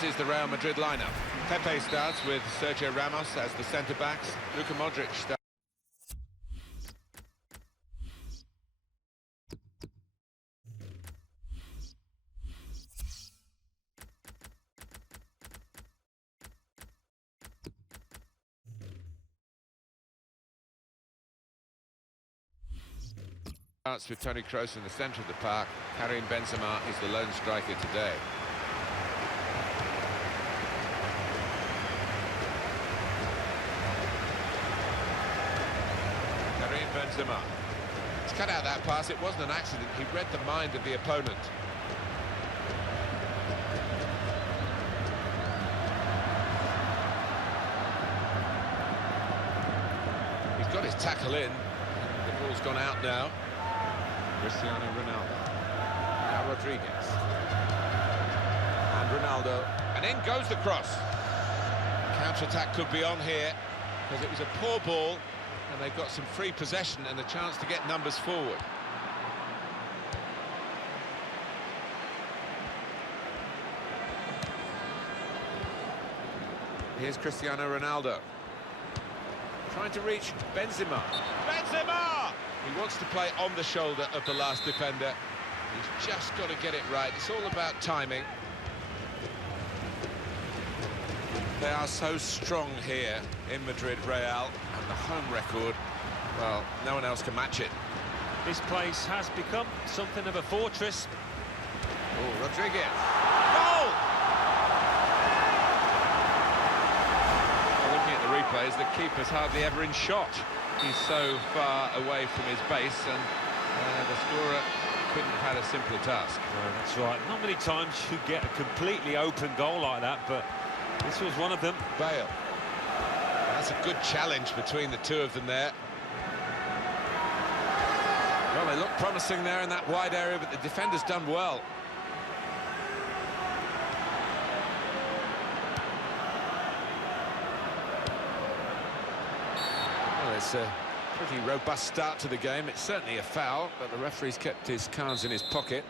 This is the Real Madrid lineup. Pepe starts with Sergio Ramos as the centre-backs. Luka Modric starts with Toni Kroos in the centre of the park. Karim Benzema is the lone striker today. Karim Benzema. He's cut out that pass. It wasn't an accident. He read the mind of the opponent. He's got his tackle in. The ball's gone out now. Cristiano Ronaldo. Now Rodriguez. And Ronaldo. And in goes the cross. Counter-attack could be on here, because it was a poor ball, and they've got some free possession and a chance to get numbers forward. Here's Cristiano Ronaldo. Trying to reach Benzema. Benzema! He wants to play on the shoulder of the last defender. He's just got to get it right. It's all about timing. They are so strong here in Madrid, Real, and the home record, well, no one else can match it. This place has become something of a fortress. Oh, Rodriguez. Goal! Well, looking at the replays, the keeper's hardly ever in shot. He's so far away from his base, and the scorer couldn't have had a simpler task. No, that's right. Not many times you get a completely open goal like that, but this was one of them. Bale. That's a good challenge between the two of them there. Well, they look promising there in that wide area, but the defender's done well. Well, it's a pretty robust start to the game. It's certainly a foul, but the referee's kept his cards in his pocket.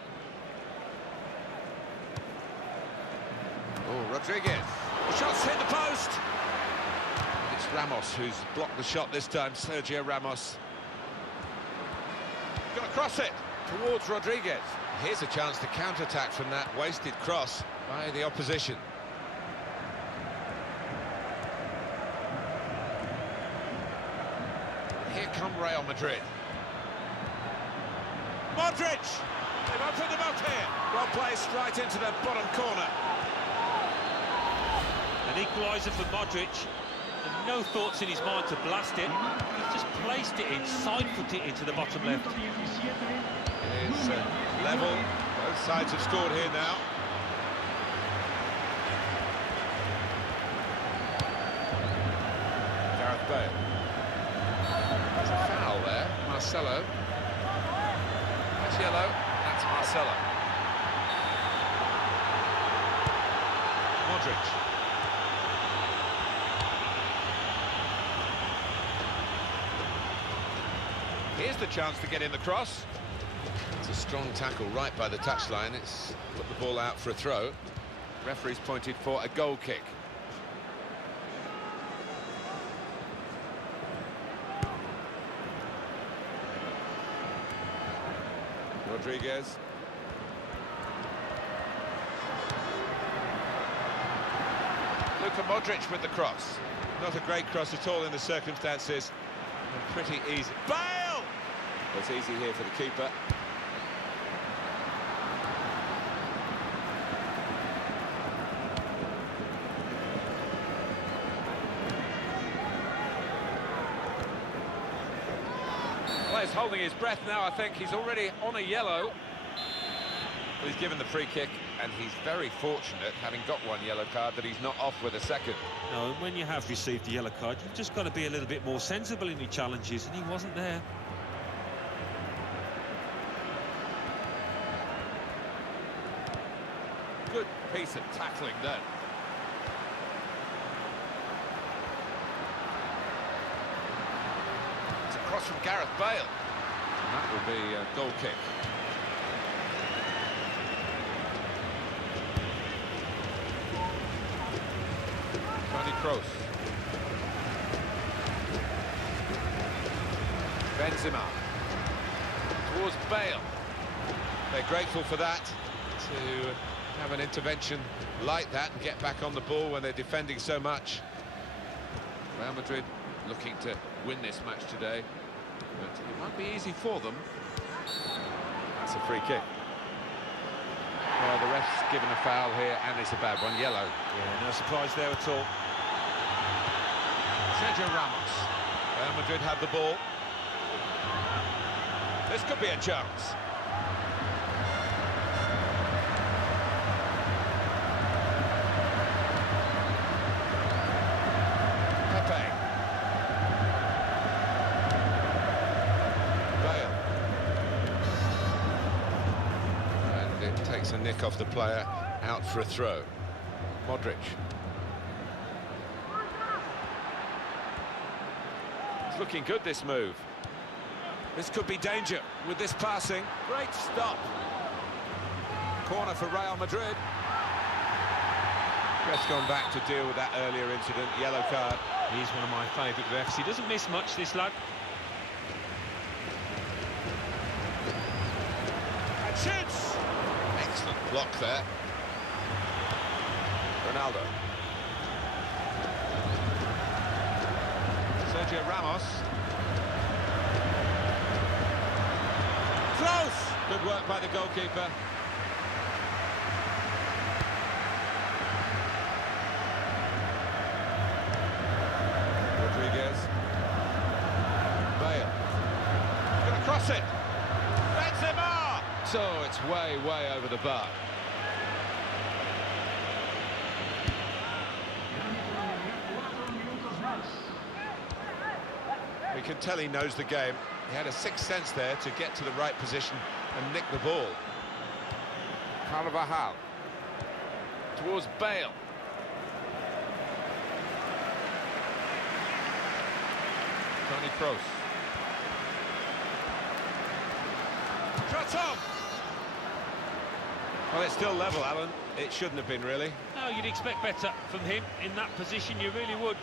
Oh, Rodriguez. The shot's hit the post. It's Ramos who's blocked the shot this time, Sergio Ramos. Gonna cross it towards Rodriguez. Here's a chance to counter-attack from that wasted cross by the opposition. Here come Real Madrid. Modric! They've opened them up here. Well placed right into the bottom corner. An equaliser for Modric, and no thoughts in his mind to blast it. He's just placed it in, side-foot it into the bottom left. It is level. Both sides have scored here now. Gareth Bale. There's a foul there. Marcelo. That's yellow. That's Marcelo. Modric. Here's the chance to get in the cross. It's a strong tackle right by the touchline. It's put the ball out for a throw. Referee's pointed for a goal kick. Rodriguez. Luka Modric with the cross. Not a great cross at all in the circumstances. And pretty easy. Bale! It's easy here for the keeper. Player's holding his breath now, I think. He's already on a yellow. He's given the free kick, and he's very fortunate, having got one yellow card, that he's not off with a second. No, and when you have received a yellow card, you've just got to be a little bit more sensible in your challenges, and he wasn't there. Good piece of tackling then. It's a cross from Gareth Bale. And that will be a goal kick. Kroos. Benzema. Towards Bale. They're grateful for that, to have an intervention like that and get back on the ball when they're defending so much. Real Madrid looking to win this match today, but it won't be easy for them. That's a free kick. Well, the ref's given a foul here, and it's a bad one, yellow. Yeah, no surprise there at all. Sergio Ramos. Real Madrid have the ball. This could be a chance. Pepe. Bale. And it takes a nick off the player, out for a throw. Modric. It's looking good, this move. This could be danger with this passing. Great stop. Corner for Real Madrid. Just gone back to deal with that earlier incident. Yellow card. He's one of my favourite refs. He doesn't miss much, this lad. And shoots! Excellent block there. Ronaldo. Sergio Ramos. Close! Good work by the goalkeeper. Rodriguez. Bale. Gonna cross it. Benzema! So it's way over the bar. We can tell he knows the game. He had a sixth sense there to get to the right position and nick the ball. Carvajal. Towards Bale. Toni Kroos. Shot off! Well, it's still level, Alan. It shouldn't have been, really. No, you'd expect better from him in that position, you really would.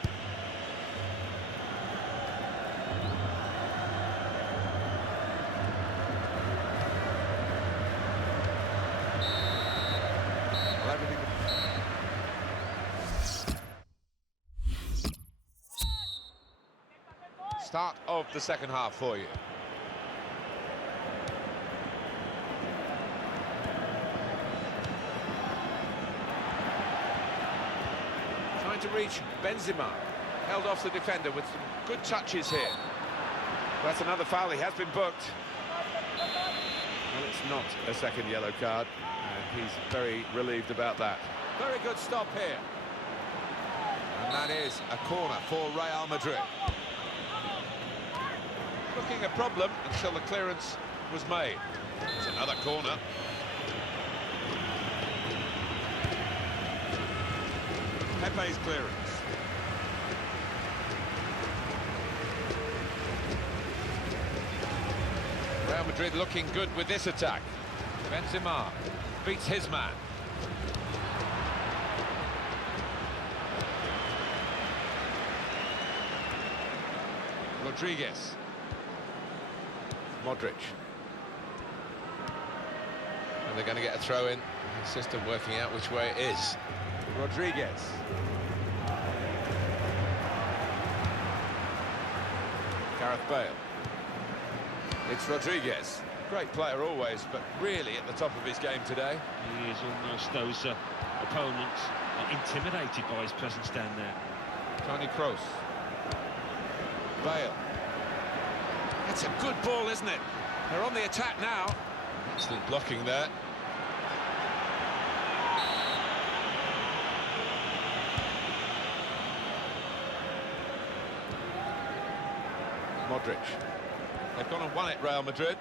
Start of the second half for you. Trying to reach Benzema. Held off the defender with some good touches here. That's another foul. He has been booked. Well, it's not a second yellow card, and he's very relieved about that. Very good stop here. And that is a corner for Real Madrid. Looking a problem until the clearance was made. It's another corner. Pepe's clearance. Real Madrid looking good with this attack. Benzema beats his man. Rodriguez. Modric. And they're going to get a throw in. The system working out which way it is. Rodriguez. Gareth Bale. It's Rodriguez. Great player always, but really at the top of his game today. He is almost those opponents are intimidated by his presence down there. Toni Kroos. Bale. That's a good ball, isn't it? They're on the attack now. Excellent blocking there. Modric. They've gone and won it, Real Madrid.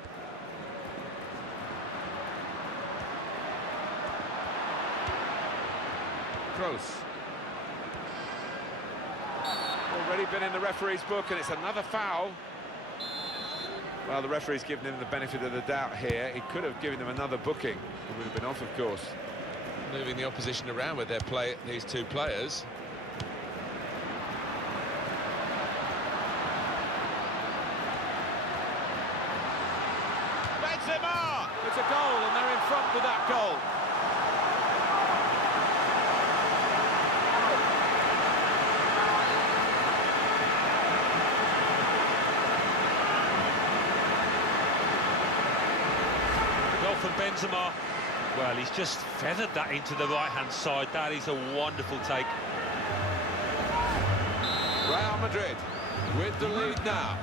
Kroos. Already been in the referee's book, and it's another foul. Well, the referee's given him the benefit of the doubt here. He could have given them another booking. It would have been off, of course. Moving the opposition around with their play, these two players. with that goal. Goal from Benzema. Well, he's just feathered that into the right-hand side. That is a wonderful take. Real Madrid with the lead now.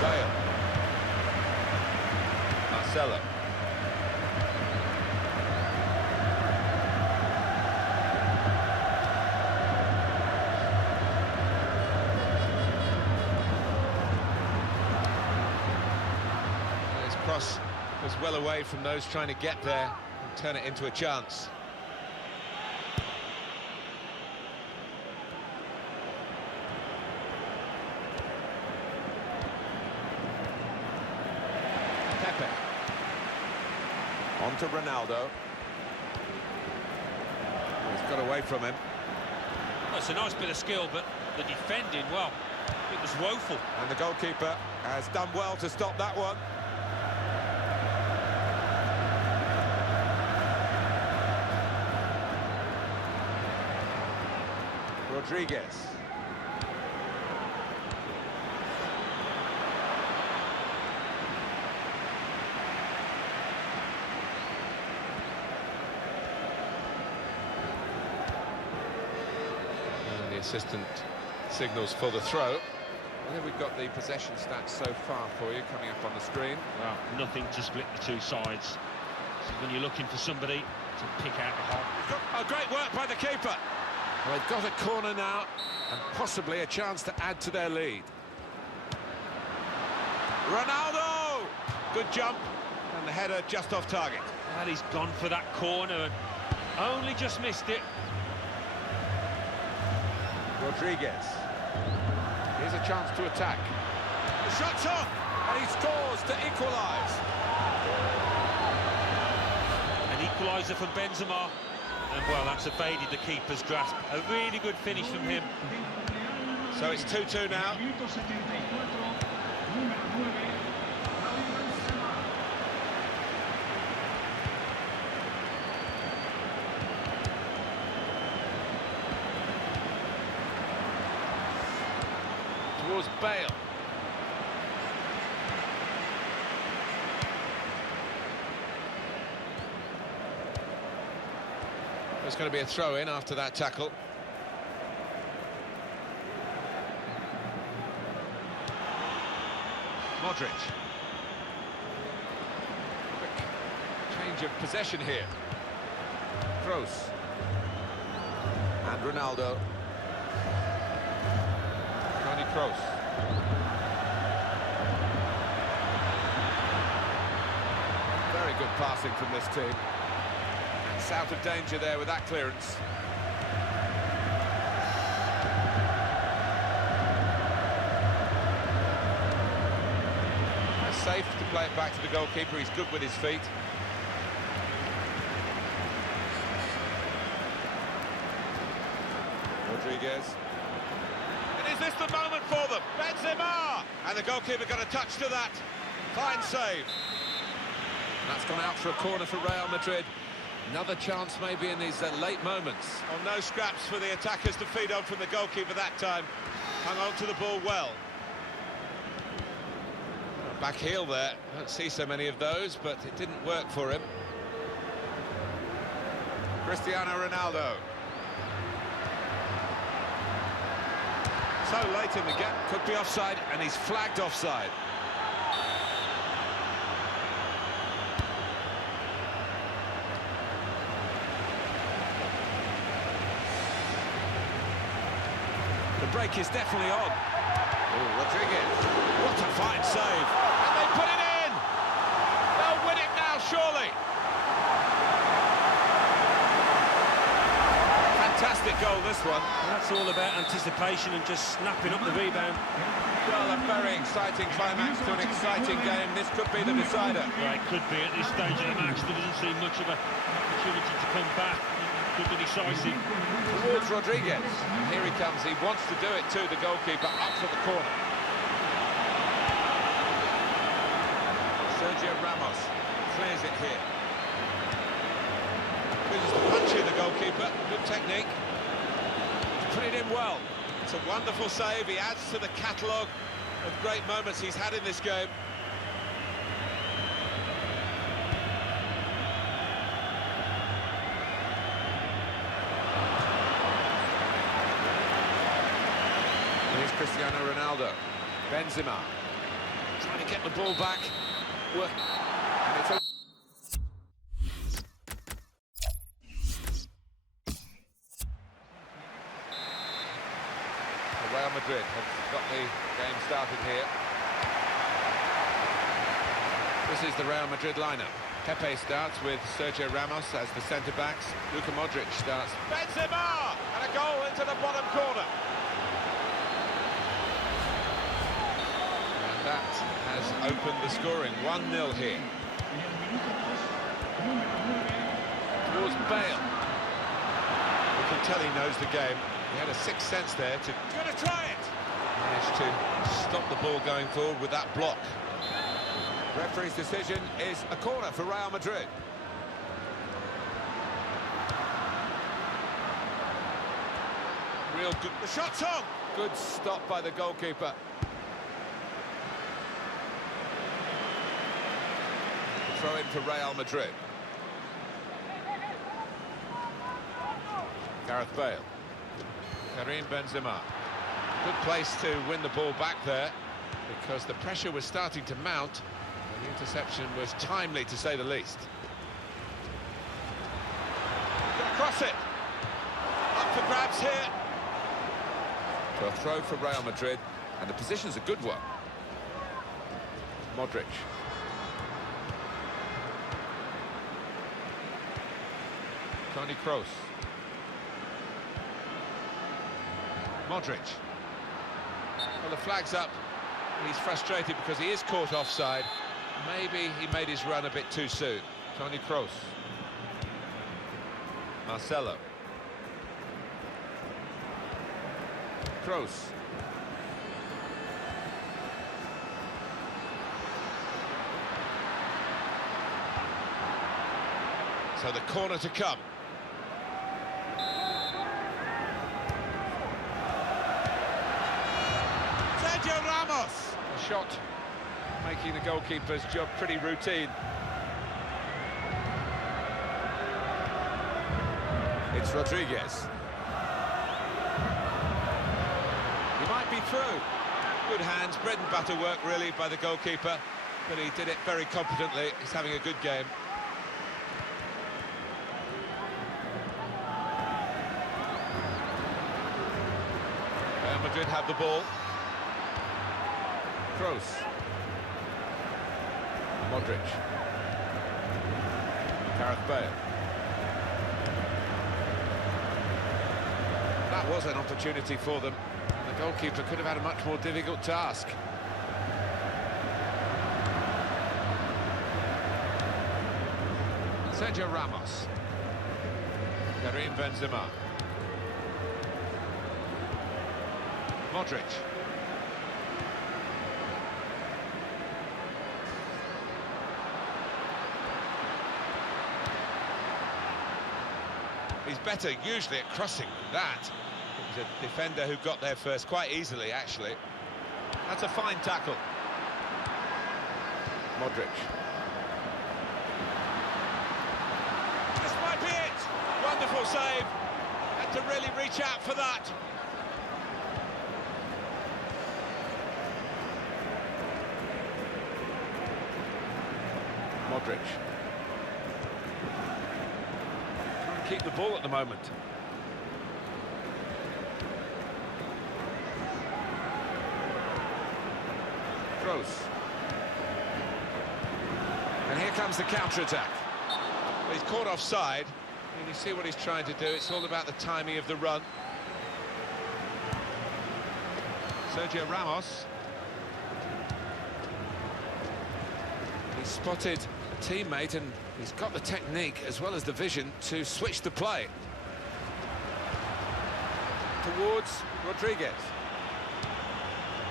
Bale. Marcelo. His cross was well away from those trying to get there and turn it into a chance. Pepe. On to Ronaldo. He's got away from him. Well, it's a nice bit of skill, but the defending, well, it was woeful. And the goalkeeper has done well to stop that one. Rodriguez. And the assistant signals for the throw. And then we've got the possession stats so far for you coming up on the screen. Well, nothing to split the two sides. So when you're looking for somebody to pick out the hole. Oh, great work by the keeper. Well, they've got a corner now and possibly a chance to add to their lead. Ronaldo! Good jump, and the header just off target. And he's gone for that corner and only just missed it. Rodriguez. Here's a chance to attack. The shot's on, and he scores to equalise. An equaliser from Benzema. And, well, that's evaded the keeper's grasp. A really good finish from him. So it's 2-2 now. Towards Bale. There's going to be a throw-in after that tackle. Modric. Quick change of possession here. Kroos. And Ronaldo. Toni Kroos. Very good passing from this team. It's out of danger there with that clearance. It's safe to play it back to the goalkeeper. He's good with his feet. Rodriguez. And is this the moment for them? Benzema! And the goalkeeper got a touch to that. Fine save. And that's gone out for a corner for Real Madrid. Another chance maybe in these late moments. Oh, no scraps for the attackers to feed on from the goalkeeper that time. Hung on to the ball well. Back heel there. Don't see so many of those, but it didn't work for him. Cristiano Ronaldo. So late in the game. Could be offside, and he's flagged offside. The break is definitely on. Oh, Rodriguez. What a fine save. And they put it in. They'll win it now, surely. Fantastic goal, this one. That's all about anticipation and just snapping up the rebound. Well, a very exciting climax to an exciting game. This could be the decider. Well, it could be at this stage of the match. There doesn't seem much of an opportunity to come back. Could be decisive. Towards Rodriguez. And here he comes. He wants to do it too, the goalkeeper, up for the corner. Sergio Ramos clears it here. Uses the punch in, the goalkeeper. Good technique. He's put it in well. It's a wonderful save. He adds to the catalogue of great moments he's had in this game. Here's Cristiano Ronaldo. Benzema trying to get the ball back. And it's a Real Madrid have got the game started here. This is the Real Madrid lineup. Pepe starts with Sergio Ramos as the centre-backs. Luka Modric starts. Benzema! And a goal into the bottom corner. And that has opened the scoring. 1-0 here. Towards Bale. You can tell he knows the game. He had a sixth sense there to... Gonna try it! Managed to stop the ball going forward with that block. Referee's decision is a corner for Real Madrid. Real good... The shot's on! Good stop by the goalkeeper. Throw in for Real Madrid. Gareth Bale. Karim Benzema. Good place to win the ball back there because the pressure was starting to mount and the interception was timely, to say the least. Gonna cross it. Up for grabs here. So a throw for Real Madrid, and the position's a good one. Modric. Toni Kroos. Modric. Well, the flag's up. He's frustrated because he is caught offside. Maybe he made his run a bit too soon. Toni Kroos. Marcelo. Kroos. So the corner to come. Sergio Ramos. A shot making the goalkeeper's job pretty routine. It's Rodriguez. He might be through. Good hands, bread and butter work really by the goalkeeper, but he did it very competently. He's having a good game. Real Madrid have the ball. Kroos. Modric. Gareth Bale. That was an opportunity for them. The goalkeeper could have had a much more difficult task. Sergio Ramos. Karim Benzema. Modric. He's better usually at crossing than that. It was a defender who got there first quite easily, actually. That's a fine tackle. Modric. This might be it! Wonderful save. Had to really reach out for that. Modric. Keep the ball at the moment. Kroos. And here comes the counter-attack. Well, he's caught offside. And you see what he's trying to do. It's all about the timing of the run. Sergio Ramos. He spotted a teammate and he's got the technique as well as the vision to switch the play. Towards Rodriguez.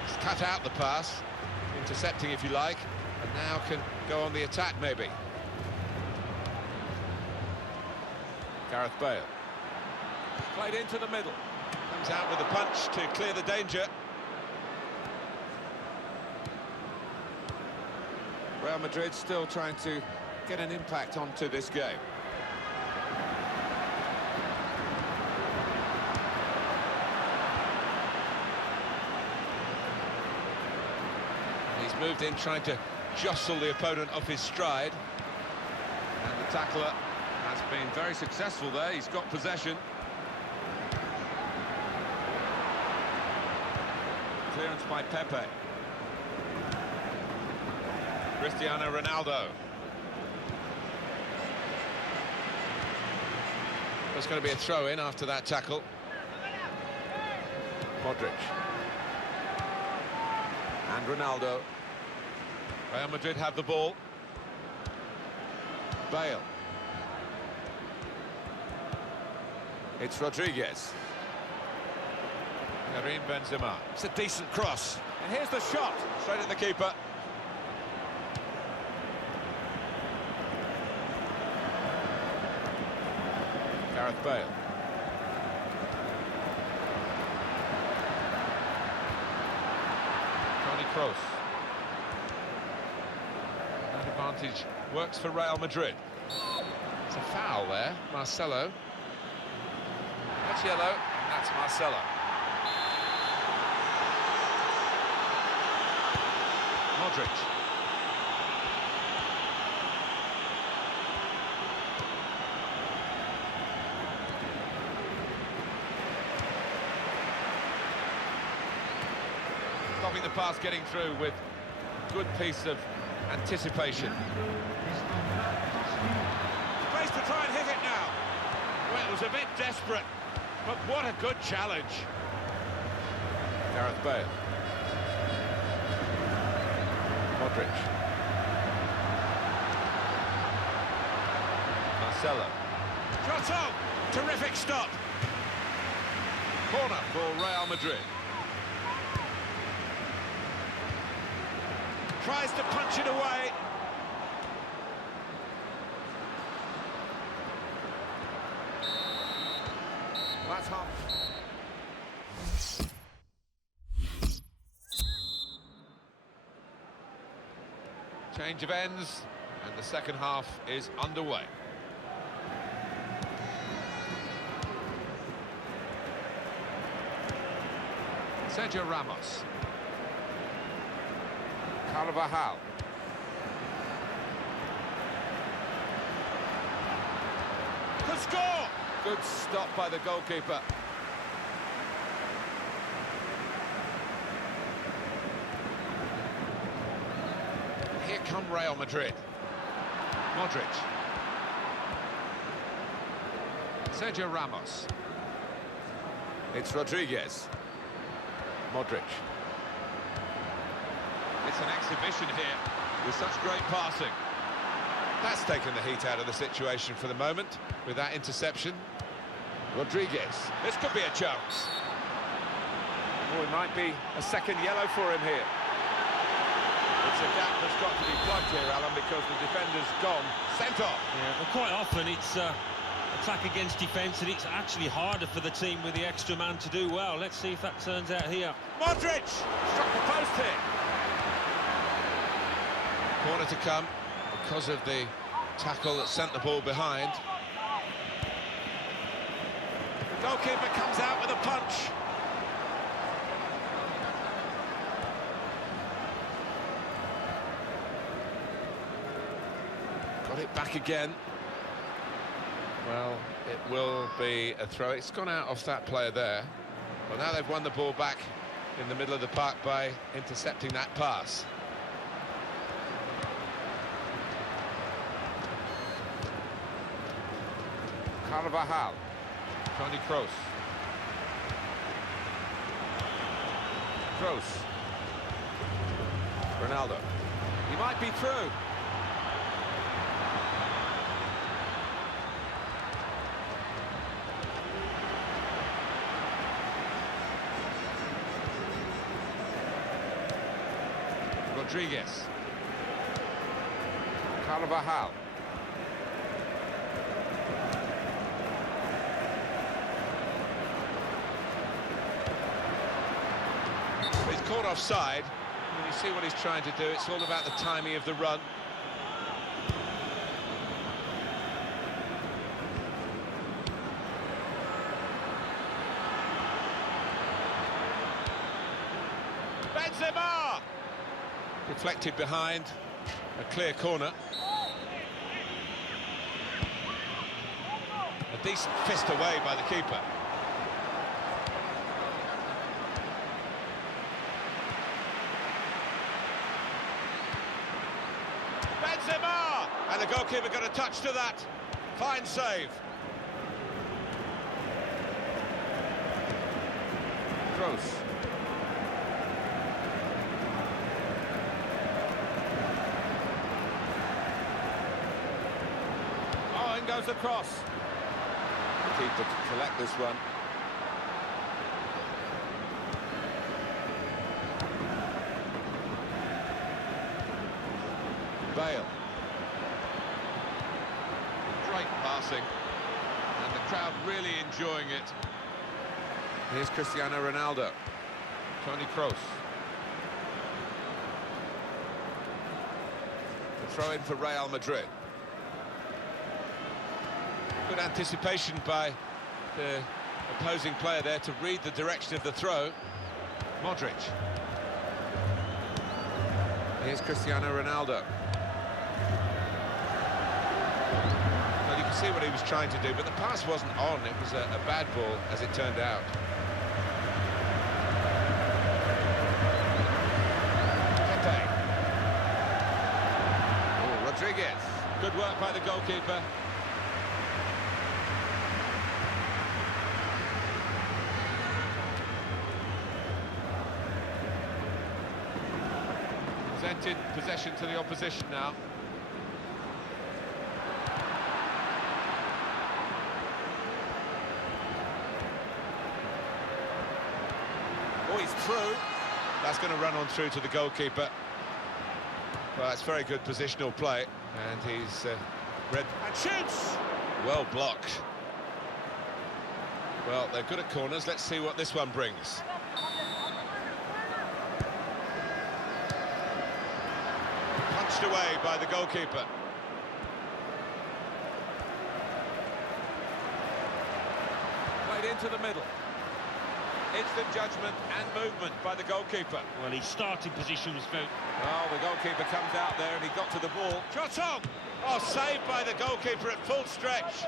He's cut out the pass, intercepting if you like, And now can go on the attack, maybe. Gareth Bale. Played into the middle. Comes out with a punch to clear the danger. Real Madrid still trying to get an impact onto this game. He's moved in trying to jostle the opponent off his stride. And the tackler has been very successful there. He's got possession. Clearance by Pepe. Cristiano Ronaldo. There's going to be a throw-in after that tackle. Modric. And Ronaldo. Real Madrid have the ball. Bale. It's Rodriguez. Karim Benzema. It's a decent cross. And here's the shot. Straight at the keeper. Gareth Bale. Toni Kroos. That advantage works for Real Madrid. It's a foul there, Marcelo. That's yellow, that's Marcelo. Modric. Stopping the pass getting through with good piece of anticipation. Space to try and hit it now. Well, it was a bit desperate, but what a good challenge. Gareth Bale. Modric. Marcelo. Shot on! Terrific stop. Corner for Real Madrid. Tries to punch it away. That's half. Change of ends, and the second half is underway. Sergio Ramos. Carvajal. To score! Good stop by the goalkeeper. Here come Real Madrid. Modric. Sergio Ramos. It's Rodriguez. Modric. It's an exhibition here with such great passing. That's taken the heat out of the situation for the moment with that interception. Rodriguez. This could be a chance. Oh, it might be a second yellow for him here. It's a gap that's got to be plugged here, Alan, because the defender's gone. Sent off. Yeah, well, quite often it's attack against defence, and it's actually harder for the team with the extra man to do well. Let's see if that turns out here. Modric! Struck the post here. Corner to come because of the tackle that sent the ball behind. The goalkeeper comes out with a punch. Got it back again. Well, it will be a throw. It's gone out off that player there. Well, now they've won the ball back in the middle of the park by intercepting that pass. Carvajal. Toni Kroos. Kroos. Ronaldo. He might be through. Rodriguez. Carvajal. He's caught offside. When you see what he's trying to do, it's all about the timing of the run. Benzema! Deflected behind, a clear corner. A decent fist away by the keeper. Benzema! And the goalkeeper got a touch to that. Fine save. Gross. Oh, in goes the cross. The keeper to collect this one. Bale. Great passing. And the crowd really enjoying it. Here's Cristiano Ronaldo. Toni Kroos. The throw in for Real Madrid. Good anticipation by the opposing player there to read the direction of the throw. Modric. Here's Cristiano Ronaldo. Well, you can see what he was trying to do, but the pass wasn't on. It was a bad ball, as it turned out. Pepe. Oh, Rodriguez. Good work by the goalkeeper. Presented possession to the opposition now. Oh, he's through. That's going to run on through to the goalkeeper. Well, that's very good positional play, and he's read and shoots. Well blocked. Well, they're good at corners. Let's see what this one brings. Punched away by the goalkeeper. Played into the middle. Instant judgment and movement by the goalkeeper. Well, his starting position was very... Oh, the goalkeeper comes out there and he got to the ball. Shot on! Oh, saved by the goalkeeper at full stretch.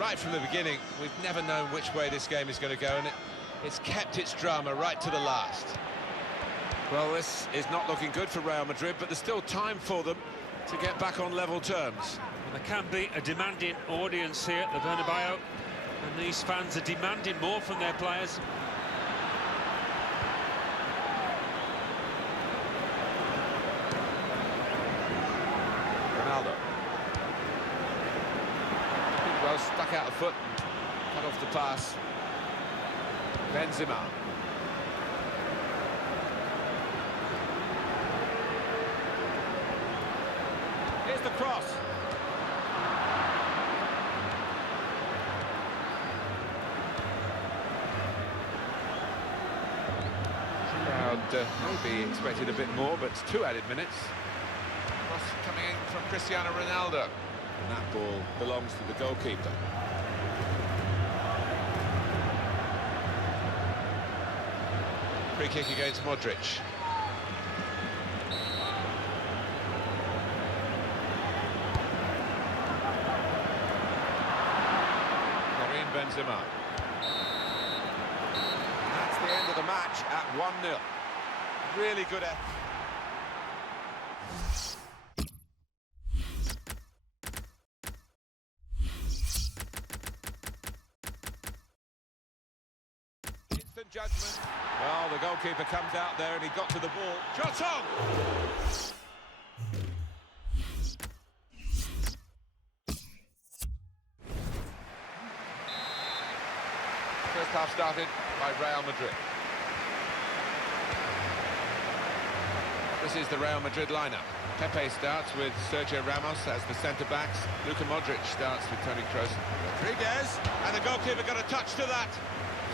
Right from the beginning, we've never known which way this game is going to go, and it's kept its drama right to the last. Well, this is not looking good for Real Madrid, but there's still time for them to get back on level terms. Well, there can be a demanding audience here at the Bernabeu, and these fans are demanding more from their players. Ronaldo. Well, stuck out a foot and cut off the pass. Benzema. Here's the cross. Crowd maybe expected a bit more, but it's 2 added minutes. Cross coming in from Cristiano Ronaldo. And that ball belongs to the goalkeeper. Free kick against Modric. Benzema. That's the end of the match at 1-0. Really good effort. Instant judgment. Well, the goalkeeper comes out there and he got to the ball. Shot on! First half started by Real Madrid. This is the Real Madrid lineup. Pepe starts with Sergio Ramos as the centre-backs. Luka Modric starts with Toni Kroos. Rodriguez, and the goalkeeper got a touch to that.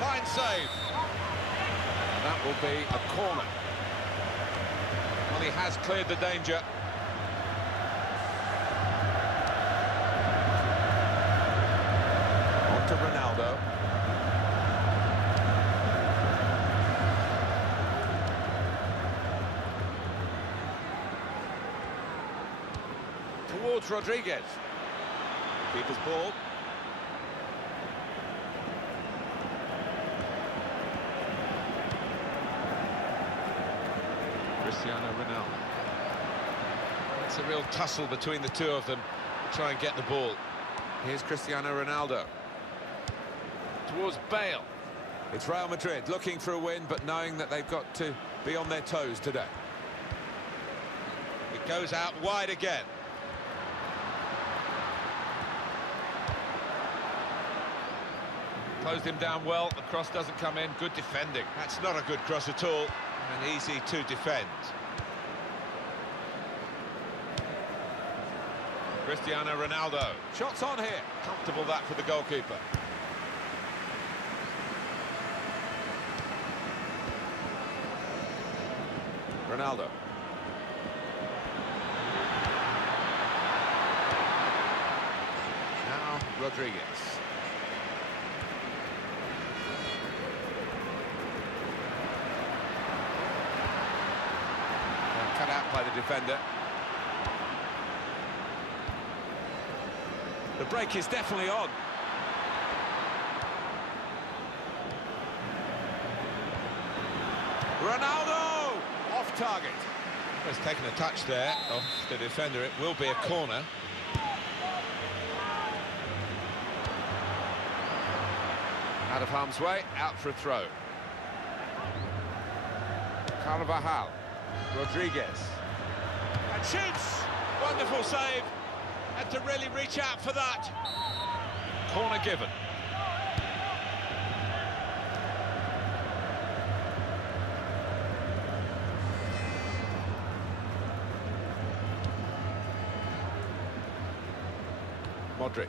Fine save. And that will be a corner. Well, he has cleared the danger. On to Ronaldo. Towards Rodriguez. Keeper's ball. Cristiano Ronaldo. It's a real tussle between the two of them to try and get the ball. Here's Cristiano Ronaldo. Towards Bale. It's Real Madrid looking for a win, but knowing that they've got to be on their toes today. It goes out wide again. Closed him down well, the cross doesn't come in, good defending. That's not a good cross at all, and easy to defend. Cristiano Ronaldo, shots on here. Comfortable that for the goalkeeper. Ronaldo. Now Rodriguez. Cut out by the defender. The break is definitely on. Ronaldo! Off target. He's taken a touch there off the defender. It will be a corner. Out of harm's way, out for a throw. Carvajal. Rodriguez. And shoots! Wonderful save. Had to really reach out for that. Corner given. Modric.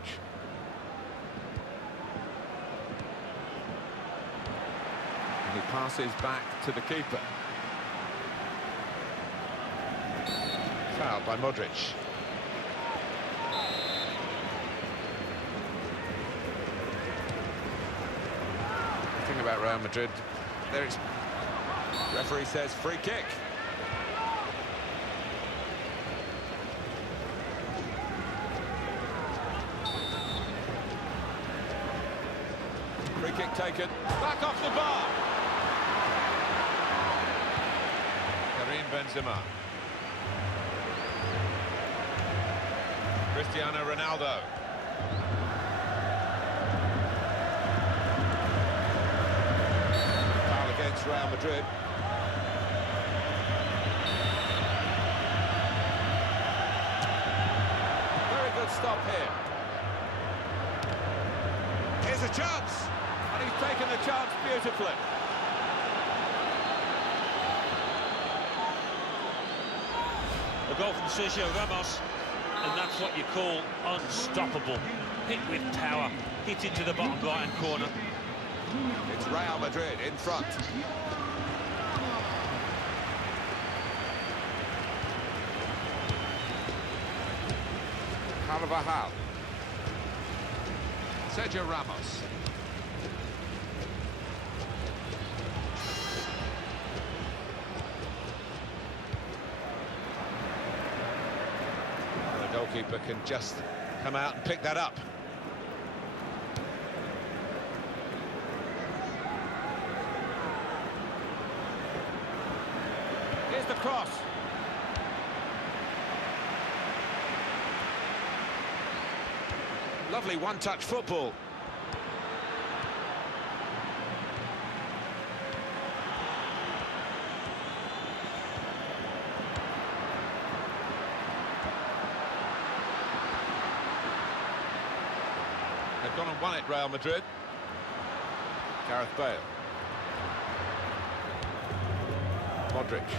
And he passes back to the keeper. Foul by Modric. The thing about Real Madrid, their referee says free kick. Free kick taken. Back off the bar. Karim Benzema. Cristiano Ronaldo. Foul against Real Madrid. Very good stop here. Here's a chance. And he's taken the chance beautifully. A goal from Sergio Ramos. And that's what you call unstoppable. Hit with power, hit into the bottom right-hand corner. It's Real Madrid in front. Carvajal. Sergio Ramos. Goalkeeper can just come out and pick that up. Here's the cross. Lovely one-touch football. They've gone and won it, Real Madrid. Gareth Bale. Modric.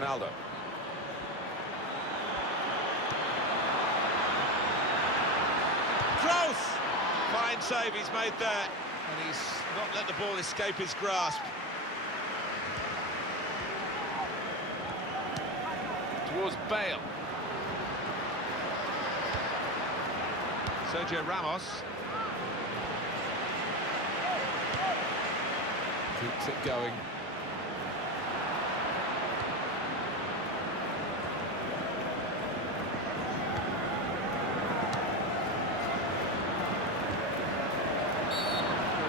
Ronaldo. Close! Fine save he's made there, and he's not let the ball escape his grasp. Towards Bale. Sergio Ramos. Keeps it going.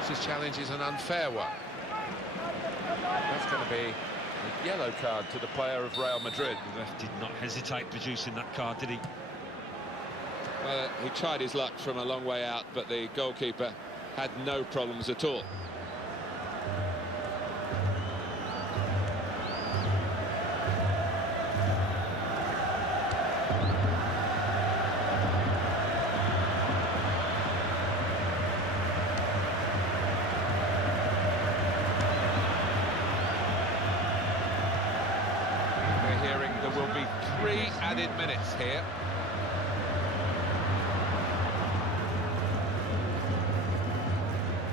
This challenge is an unfair one. That's going to be a yellow card to the player of Real Madrid. The ref did not hesitate producing that card, did he? Well, he tried his luck from a long way out, but the goalkeeper had no problems at all. There will be 3 added minutes here.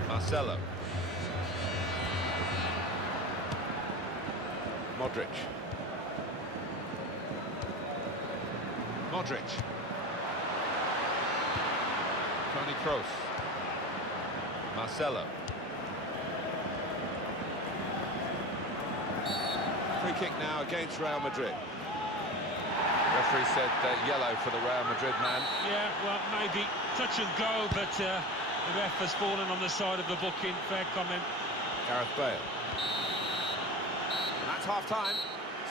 Marcelo. Modric. Toni Kroos. Marcelo. Free kick now against Real Madrid. Referee said yellow for the Real Madrid man. Yeah, well, maybe touch and go, but the ref has fallen on the side of the booking. Fair comment. Gareth Bale. And that's half-time,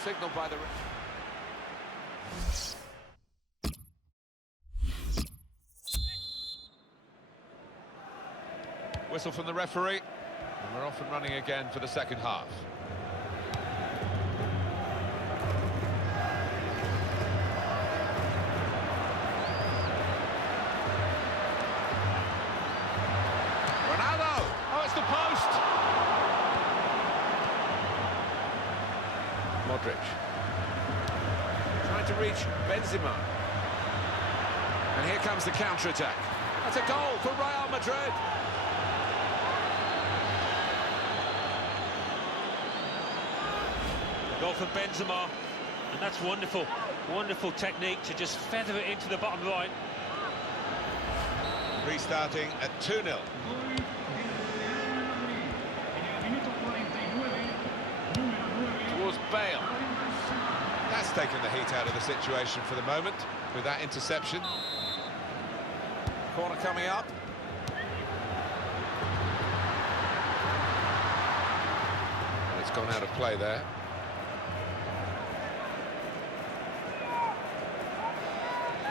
signalled by the ref. Whistle from the referee, and we're off and running again for the second half. The post. Modric trying to reach Benzema, and here comes the counter-attack. That's a goal for Real Madrid. Goal for Benzema, and that's wonderful. Wonderful technique to just feather it into the bottom right. Restarting at 2-0. Towards Bale. That's taken the heat out of the situation for the moment with that interception. Corner coming up. And it's gone out of play there.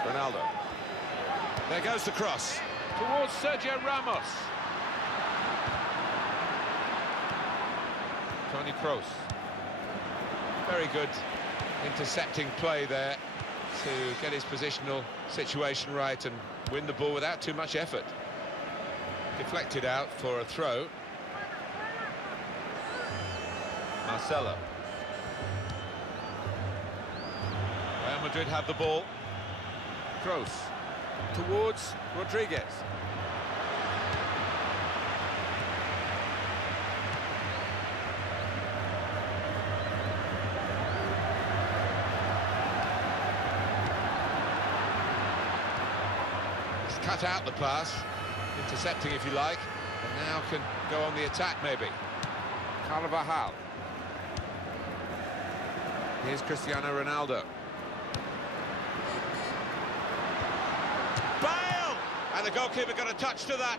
Ronaldo. There goes the cross towards Sergio Ramos. Toni Kroos. Very good intercepting play there to get his positional situation right and win the ball without too much effort. Deflected out for a throw. Marcelo. Real Madrid have the ball. Kroos towards Rodriguez. He's cut out the pass, intercepting if you like, and now can go on the attack maybe. Carvajal. Here's Cristiano Ronaldo. Bale! And the goalkeeper got a touch to that.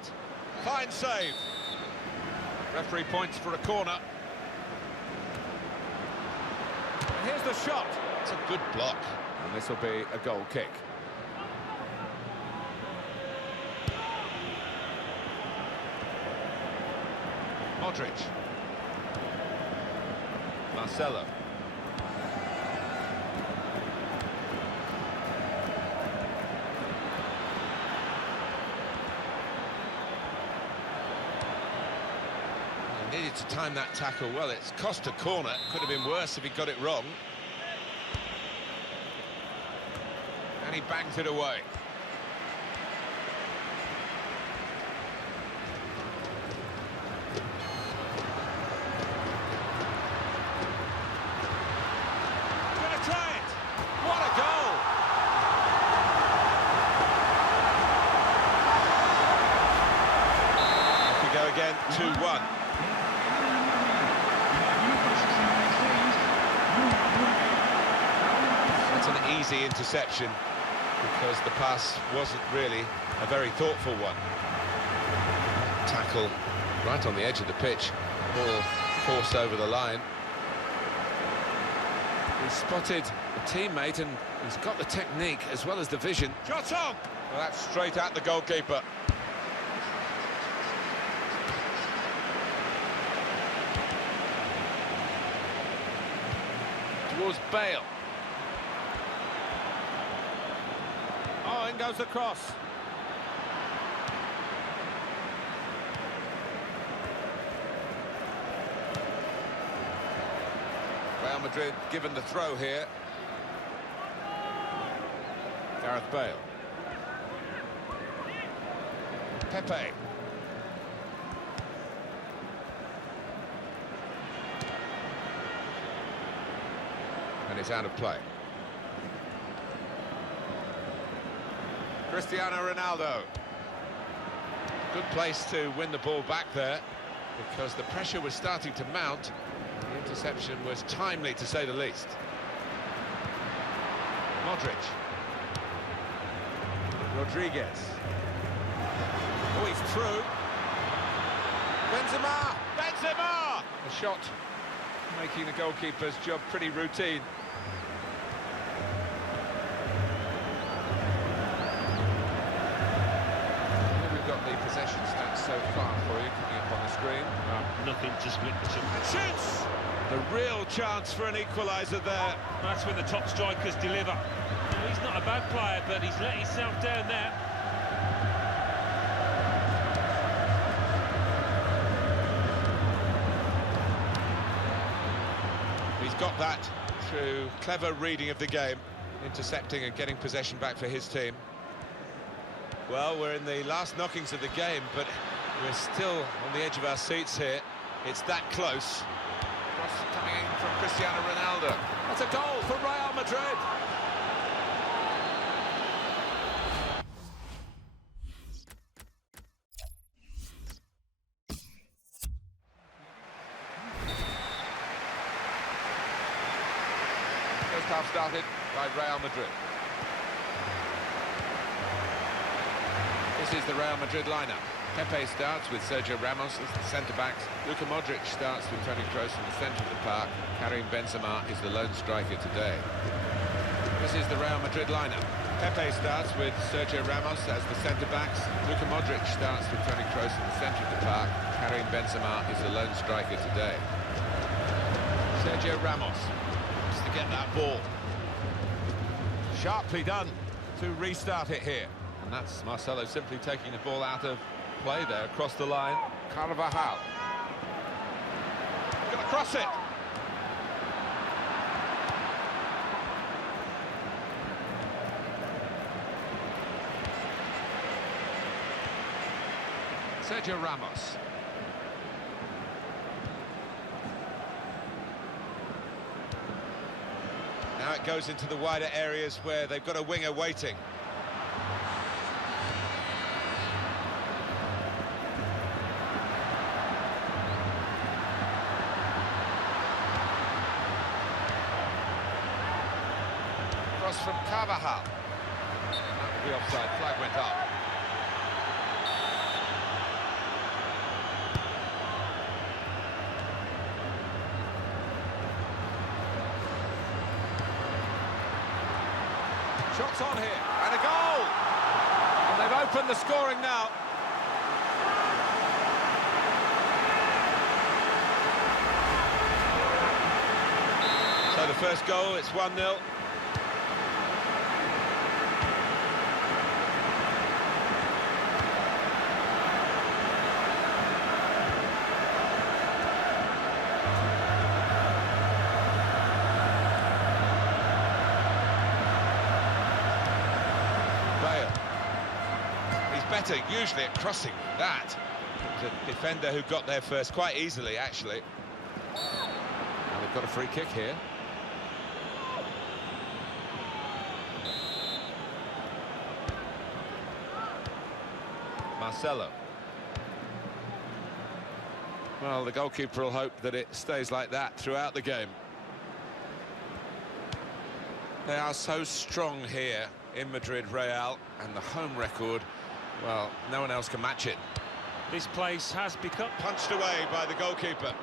Fine save. Referee points for a corner. And here's the shot. It's a good block. And this will be a goal kick. Modric. Marcelo. He needed to time that tackle well. It's cost a corner. Could have been worse if he got it wrong. he bangs it away. Gonna try it. What a goal! Off we go again, 2-1. That's an easy interception because the pass wasn't really a very thoughtful one. Tackle right on the edge of the pitch, ball forced over the line. He's spotted a teammate and he's got the technique as well as the vision. Shot on! Well, that's straight at the goalkeeper. Towards Bale. Oh, in goes the cross. Real Madrid given the throw here. Gareth Bale. Pepe. And it's out of play. Cristiano Ronaldo. Good place to win the ball back there because the pressure was starting to mount. The interception was timely, to say the least. Modric. Rodriguez. Oh, he's through. Benzema! Benzema! A shot making the goalkeeper's job pretty routine. We've got the possession stats so far for you coming up on the screen. Nothing to split the two. And shoots! The real chance for an equaliser there. That's when the top strikers deliver. No, he's not a bad player, but he's let himself down there. He's got that through clever reading of the game, intercepting and getting possession back for his team. Well, we're in the last knockings of the game, but we're still on the edge of our seats here. It's that close. Cross coming in from Cristiano Ronaldo. That's a goal for Real Madrid. First half started by Real Madrid. This is the Real Madrid lineup. Pepe starts with Sergio Ramos as the centre-backs. Luka Modric starts with Toni Kroos in the centre of the park. Karim Benzema is the lone striker today. This is the Real Madrid lineup. Pepe starts with Sergio Ramos as the centre-backs. Luka Modric starts with Toni Kroos in the centre of the park. Karim Benzema is the lone striker today. Sergio Ramos wants to get that ball. Sharply done to restart it here. And that's Marcelo simply taking the ball out of play there across the line. Carvajal. Gonna cross it. Sergio Ramos. Now it goes into the wider areas where they've got a winger waiting. Cross from Carvajal. That would be offside. Flag went up. Shots on here, and a goal! And they've opened the scoring now. So the first goal, it's 1-0. better usually at crossing than that. It was a defender who got there first quite easily, actually. And they've got a free kick here. Marcelo. Well, the goalkeeper will hope that it stays like that throughout the game. They are so strong here in Madrid, Real, and the home record, well, no one else can match it. This place has become... Punched away by the goalkeeper.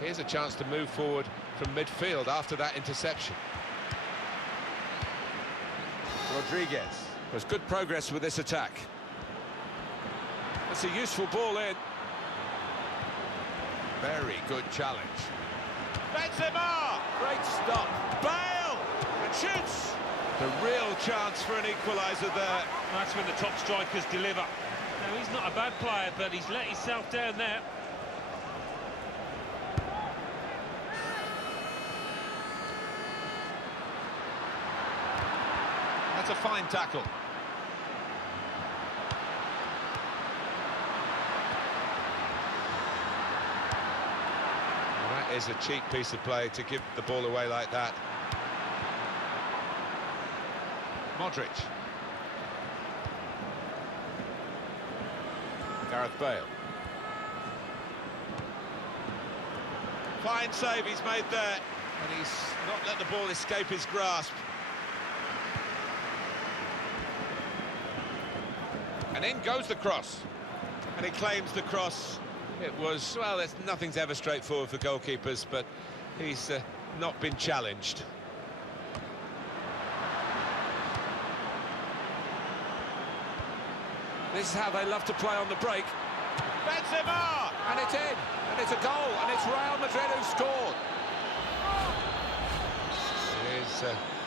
Here's a chance to move forward from midfield after that interception. Rodriguez. There's good progress with this attack. That's a useful ball in. Very good challenge. Benzema! Great stop. Bale! And shoots! The real chance for an equaliser there. That's when the top strikers deliver. Now, he's not a bad player, but he's let himself down there. That's a fine tackle. That is a cheap piece of play to give the ball away like that. Modric. Gareth Bale. Fine save he's made there, and he's not let the ball escape his grasp. And in goes the cross. And he claims the cross. It was, well, nothing's ever straightforward for goalkeepers, but he's not been challenged. This is how they love to play on the break. Benzema! And it's in, and it's a goal, and it's Real Madrid who scored. It is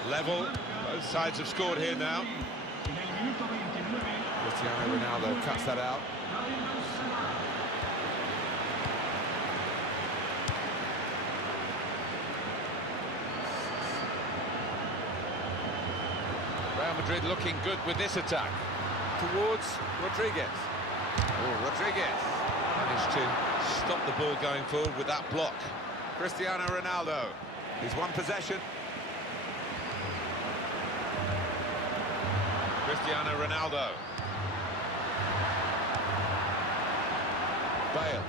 level. Both sides have scored here now. Cristiano Ronaldo cuts that out. Real Madrid looking good with this attack. Towards Rodriguez. Oh, Rodriguez managed to stop the ball going forward with that block. Cristiano Ronaldo. He's won possession. Cristiano Ronaldo. Bale.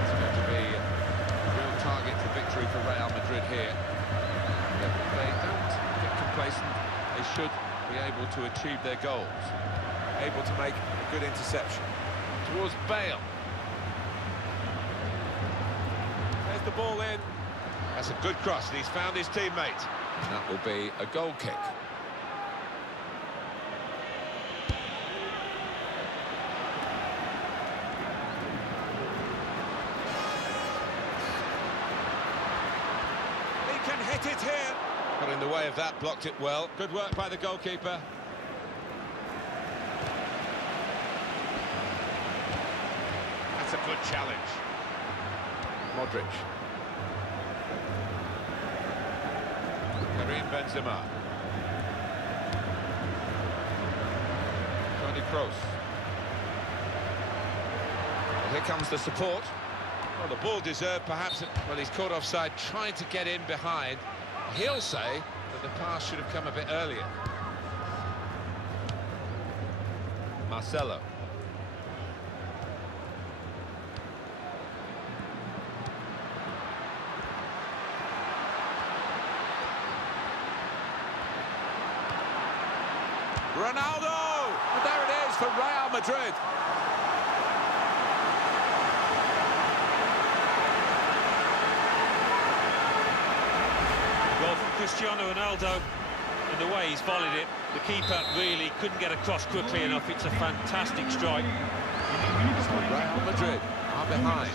It's going to be a real target for victory for Real Madrid here. If they don't get complacent, they should be able to achieve their goals. Able to make a good interception. Towards Bale. There's the ball in. That's a good cross, and he's found his teammate. And that will be a goal kick. He can hit it here. Got in the way of that, blocked it well. Good work by the goalkeeper. That's a good challenge. Modric. Karim Benzema. Toni Kroos. Well, here comes the support. Well, the ball deserved, perhaps. Well, he's caught offside, trying to get in behind. He'll say that the pass should have come a bit earlier. Marcelo. Ronaldo! And there it is for Real Madrid. Goal from Cristiano Ronaldo, and the way he's volleyed it, the keeper really couldn't get across quickly enough. It's a fantastic strike. So Real Madrid are behind.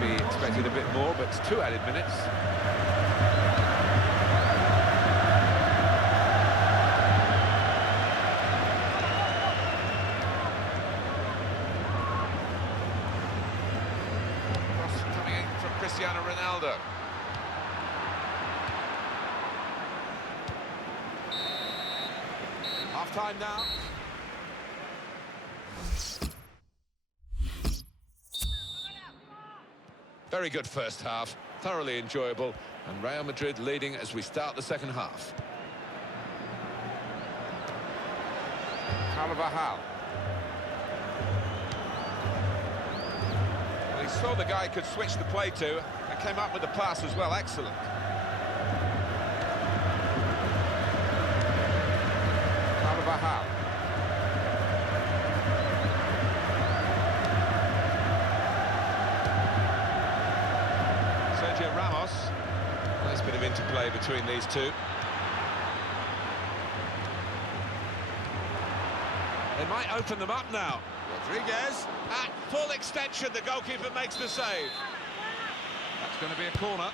Maybe expected a bit more, but it's 2 added minutes. Cristiano Ronaldo. Half-time now. Very good first half, thoroughly enjoyable, and Real Madrid leading as we start the second half. Carvajal. Well, he saw the guy could switch the play to, and came up with the pass as well. Excellent. Carvajal. Ramos. Nice bit of interplay between these two. They might open them up now. Rodriguez at full extension. The goalkeeper makes the save. That's going to be a corner.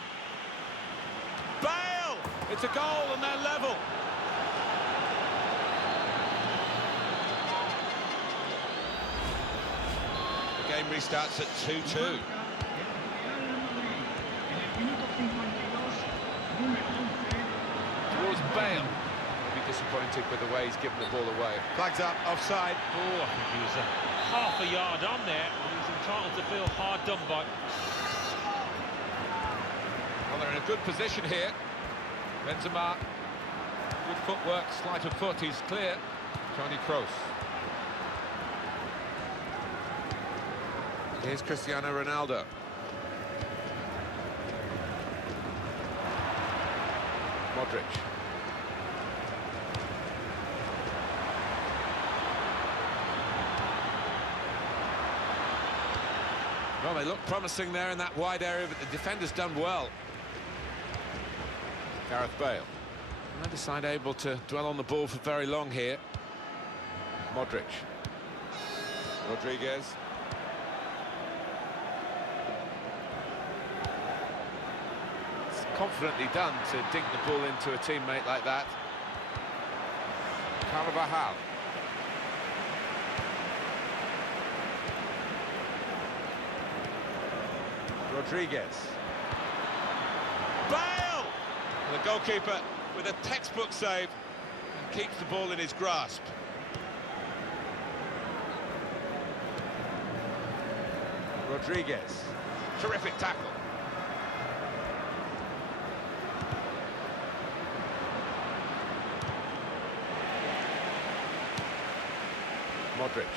Bale! It's a goal and they're level. The game restarts at 2-2. Towards Bale. Maybe disappointed with the way he's given the ball away. Flags up, offside. Oh, I think he was half a yard on there. He's entitled to feel hard done by. Well, they're in a good position here. Benzema, good footwork, sleight of foot, he's clear. Tony Kroos. Here's Cristiano Ronaldo. Modric. Well, they look promising there in that wide area, but the defender's done well. Gareth Bale. Neither side able to dwell on the ball for very long here. Modric. Rodriguez. Confidently done to dink the ball into a teammate like that. Carvajal. Rodriguez. Bale! And the goalkeeper with a textbook save and keeps the ball in his grasp. Rodriguez. Terrific tackle. Modric.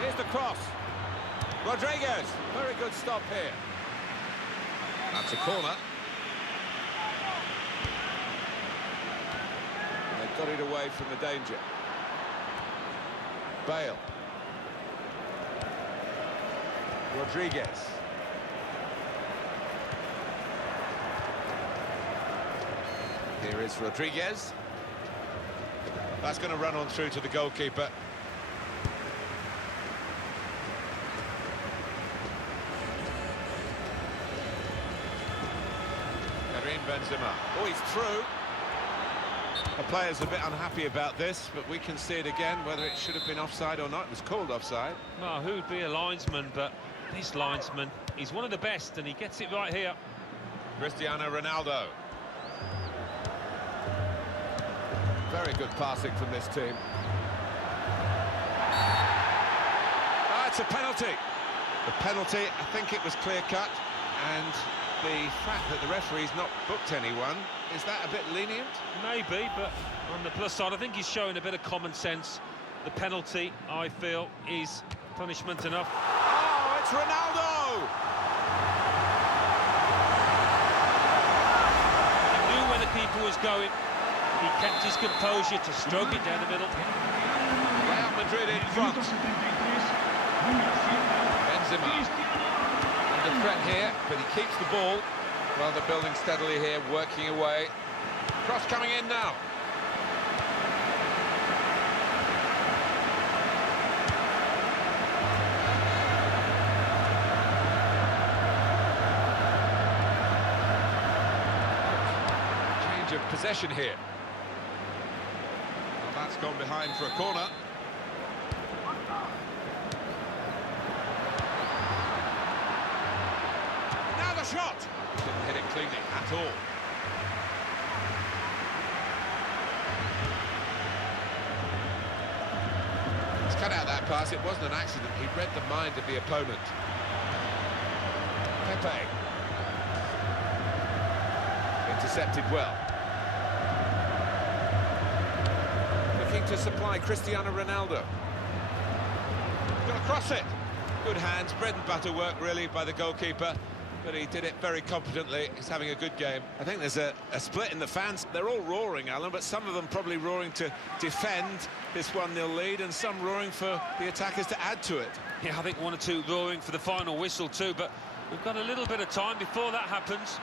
Here's the cross. Rodriguez. Very good stop here. That's a corner. They got it away from the danger. Bale. Rodriguez. Here is Rodriguez. That's going to run on through to the goalkeeper. Benzema. Oh, he's through. The player's a bit unhappy about this, but we can see it again, whether it should have been offside or not. It was called offside. Well, who'd be a linesman, but this linesman, he's one of the best, and he gets it right here. Cristiano Ronaldo. Very good passing from this team. Ah, it's a penalty. The penalty, I think it was clear-cut, and the fact that the referee's not booked anyone, is that a bit lenient? Maybe, but on the plus side, I think he's showing a bit of common sense. The penalty, I feel, is punishment enough. Oh, it's Ronaldo! He knew where the keeper was going. He kept his composure to stroke it down the middle. Real Madrid in front. Benzema. Under threat here, but he keeps the ball. Well, they're building steadily here, working away. Cross coming in now. Change of possession here. Well, that's gone behind for a corner. shot! Didn't hit it cleanly at all. He's cut out that pass. It wasn't an accident. He read the mind of the opponent. Pepe. Intercepted well. Looking to supply Cristiano Ronaldo. He's going to cross it. Good hands, bread and butter work really by the goalkeeper, but he did it very competently. He's having a good game. I think there's a split in the fans. They're all roaring, Alan, but some of them probably roaring to defend this 1-0 lead, and some roaring for the attackers to add to it. Yeah, I think one or two roaring for the final whistle too, but we've got a little bit of time before that happens.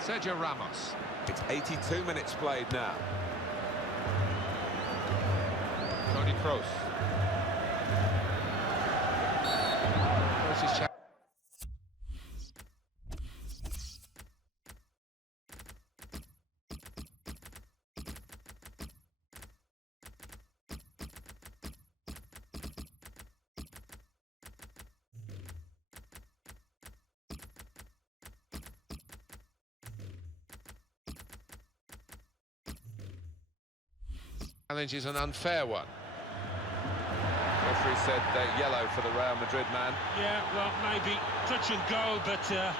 Sergio Ramos. It's 82 minutes played now. Toni Kroos. Kroos' chance. Challenge is an unfair one. Referee said yellow for the Real Madrid man. Yeah, well, maybe touch and go, but the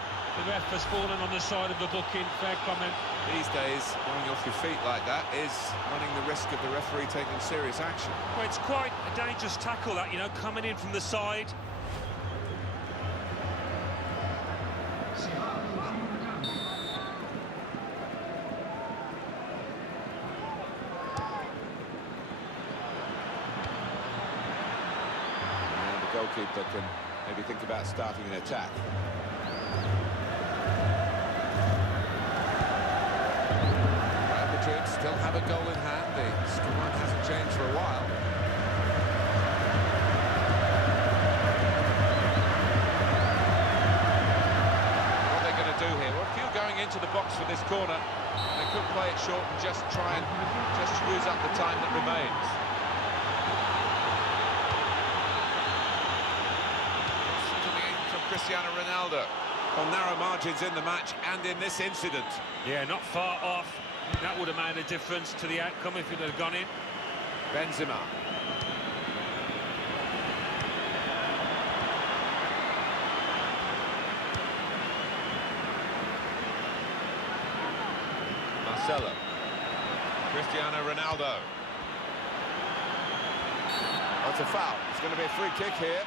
ref has fallen on the side of the booking. Fair comment. These days, going off your feet like that is running the risk of the referee taking serious action. Well, it's quite a dangerous tackle, that, you know, coming in from the side. Goalkeeper can maybe think about starting an attack. Real Madrid still have a goal in hand. The scoreline hasn't changed for a while. What are they going to do here? Well, a few going into the box for this corner. They could play it short and just try and use up the time that remains. Cristiano Ronaldo on narrow margins in the match and in this incident. Yeah, not far off. That would have made a difference to the outcome if it had gone in. Benzema. Marcelo. Cristiano Ronaldo. That's a foul. It's going to be a free kick here.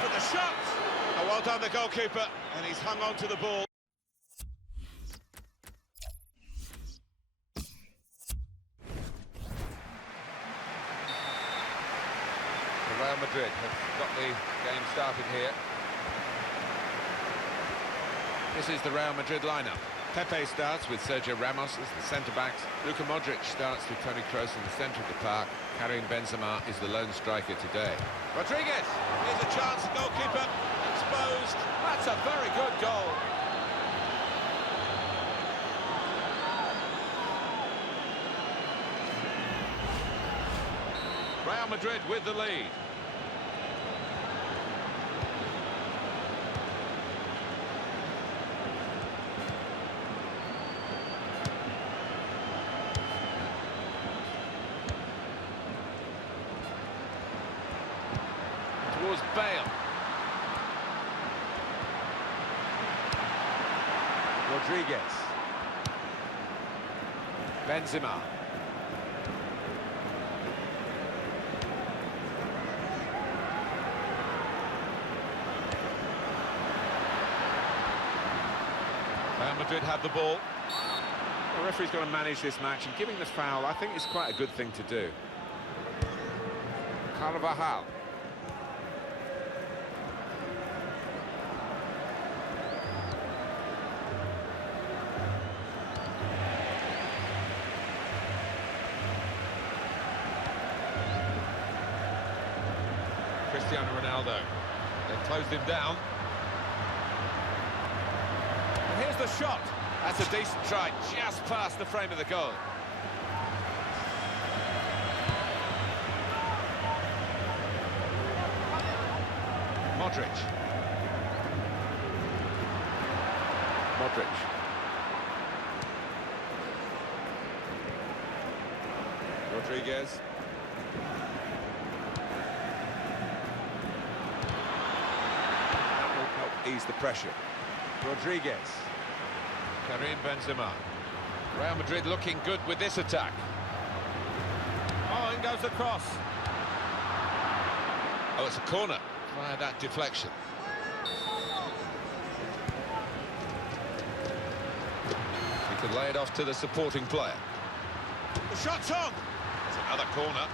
For the shot. Oh, well done, the goalkeeper, and he's hung on to the ball. Real Madrid have got the game started here. This is the Real Madrid lineup. Pepe starts with Sergio Ramos as the centre-backs. Luka Modric starts with Toni Kroos in the centre of the park. Karim Benzema is the lone striker today. Rodriguez, here's a chance, goalkeeper exposed. That's a very good goal. Real Madrid with the lead. Towards Bale. Rodriguez. Benzema. Real Madrid have the ball. The referee's got to manage this match, and giving the foul, I think, is quite a good thing to do. Carvajal. Cristiano Ronaldo. They closed him down. And here's the shot. That's a decent try, just past the frame of the goal. Modric. Rodriguez. That will help ease the pressure. Rodriguez. Karim Benzema. Real Madrid looking good with this attack. Oh, in goes the cross. Oh, it's a corner via that deflection. He could lay it off to the supporting player. The shot's on. It's another corner.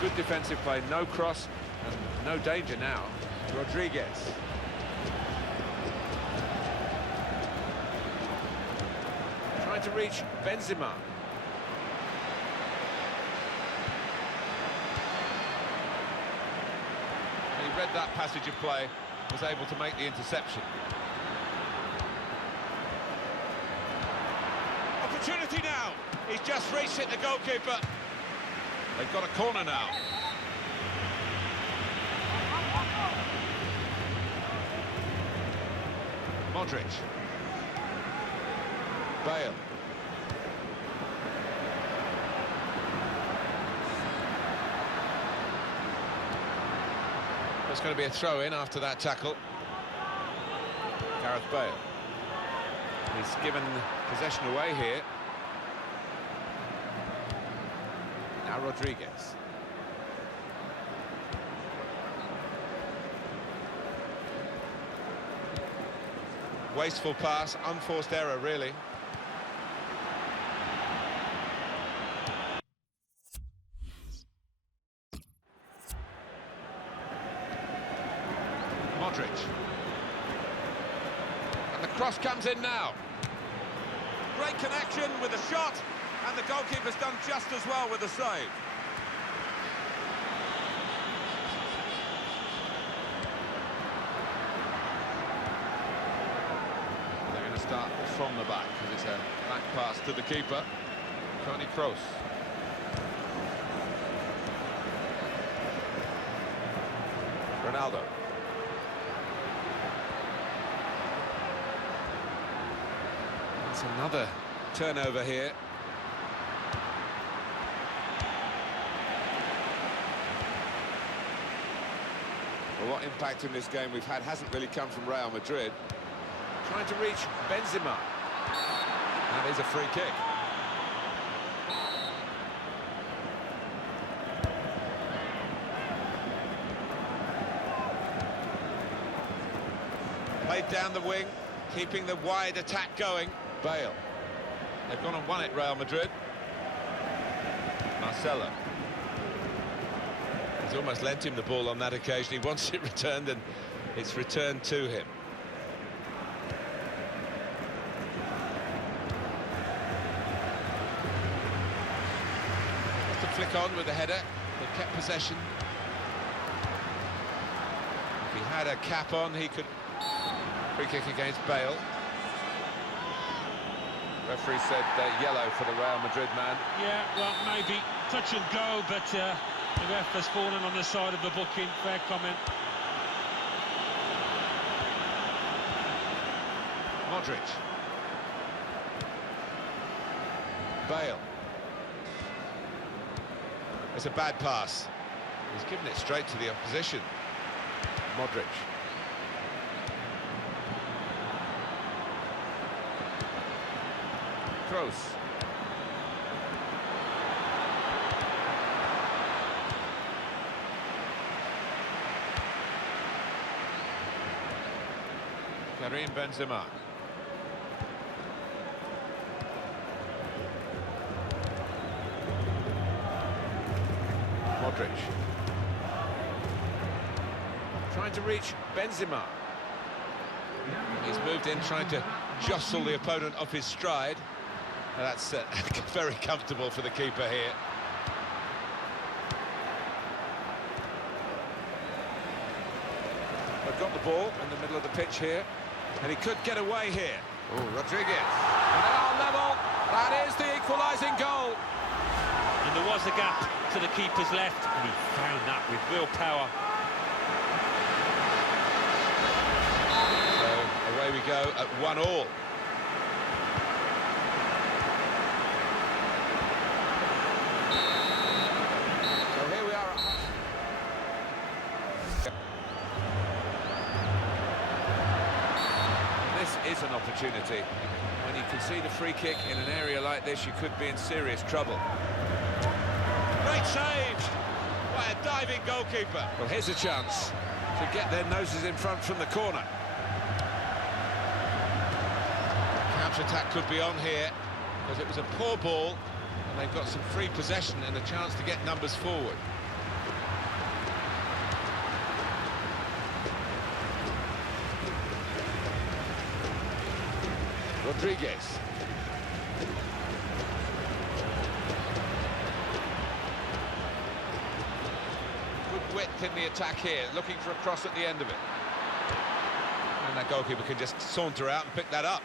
Good defensive play, no cross and no danger now. Rodriguez. Trying to reach Benzema. He read that passage of play, was able to make the interception. Opportunity now. He's just reached it, the goalkeeper. They've got a corner now. Modric. Bale. It's going to be a throw-in after that tackle. Gareth Bale. He's given possession away here. Now Rodriguez. Wasteful pass, unforced error, really. Modric. And the cross comes in now. Great connection with the shot, and the goalkeeper's done just as well with the save. They're going to start from the back, because it's a back pass to the keeper. Tony Kroos. Ronaldo. That's another turnover here. Well, what impact in this game we've had hasn't really come from Real Madrid. Trying to reach Benzema. That is a free kick. Played down the wing, keeping the wide attack going. Bale. They've gone and won it, Real Madrid. Marcelo. He's almost lent him the ball on that occasion. He wants it returned, and it's returned to him. Just to flick on with the header. They kept possession. If he had a cap on, he could... Free kick against Bale. Referee said yellow for the Real Madrid man. Yeah, well, maybe touch and go, but the ref has fallen on the side of the booking. Fair comment. Modric. Bale. It's a bad pass. He's given it straight to the opposition. Modric. Kroos. Karim Benzema. Modric. Trying to reach Benzema. He's moved in, trying to jostle the opponent off his stride. That's very comfortable for the keeper here. got the ball in the middle of the pitch here, and he could get away here. Oh, Rodriguez. And they are level. That is the equalising goal. And there was a gap to the keeper's left, and he found that with real power. So away we go at 1-1. So here we are. This is an opportunity. When you concede a free kick in an area like this, you could be in serious trouble. Great save by a diving goalkeeper. Well, here's a chance to get their noses in front from the corner. Counter-attack could be on here, because it was a poor ball, and they've got some free possession and a chance to get numbers forward. Rodriguez. Good width in the attack here, looking for a cross at the end of it. And that goalkeeper can just saunter out and pick that up.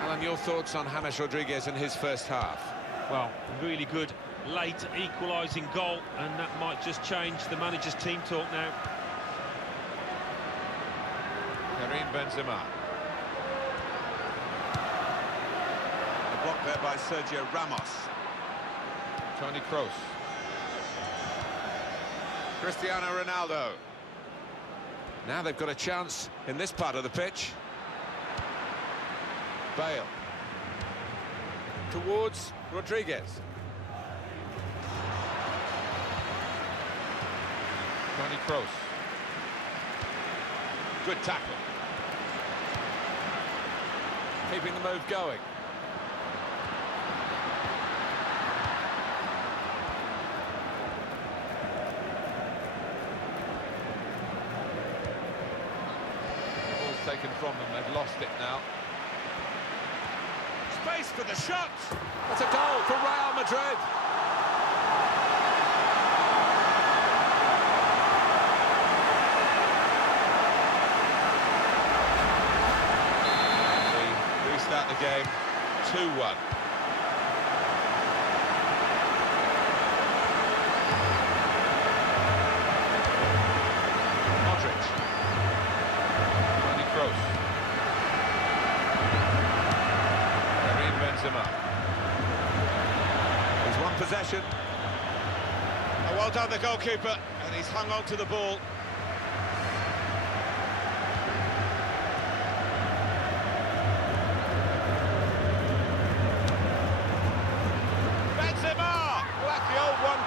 Alan, your thoughts on James Rodriguez and his first half? Well, really good late equalising goal, and that might just change the manager's team talk now. Karim Benzema. A block there by Sergio Ramos. Toni Kroos. Cristiano Ronaldo. Now they've got a chance in this part of the pitch. Bale. Towards Rodriguez. Toni Kroos. Good tackle. Keeping the move going. The ball's taken from them, they've lost it now. Space for the shot! That's a goal for Real Madrid! Start the game 2-1. Modric. Toni Kroos. Karim Benzema. He's won possession. Oh, well done the goalkeeper, and he's hung on to the ball.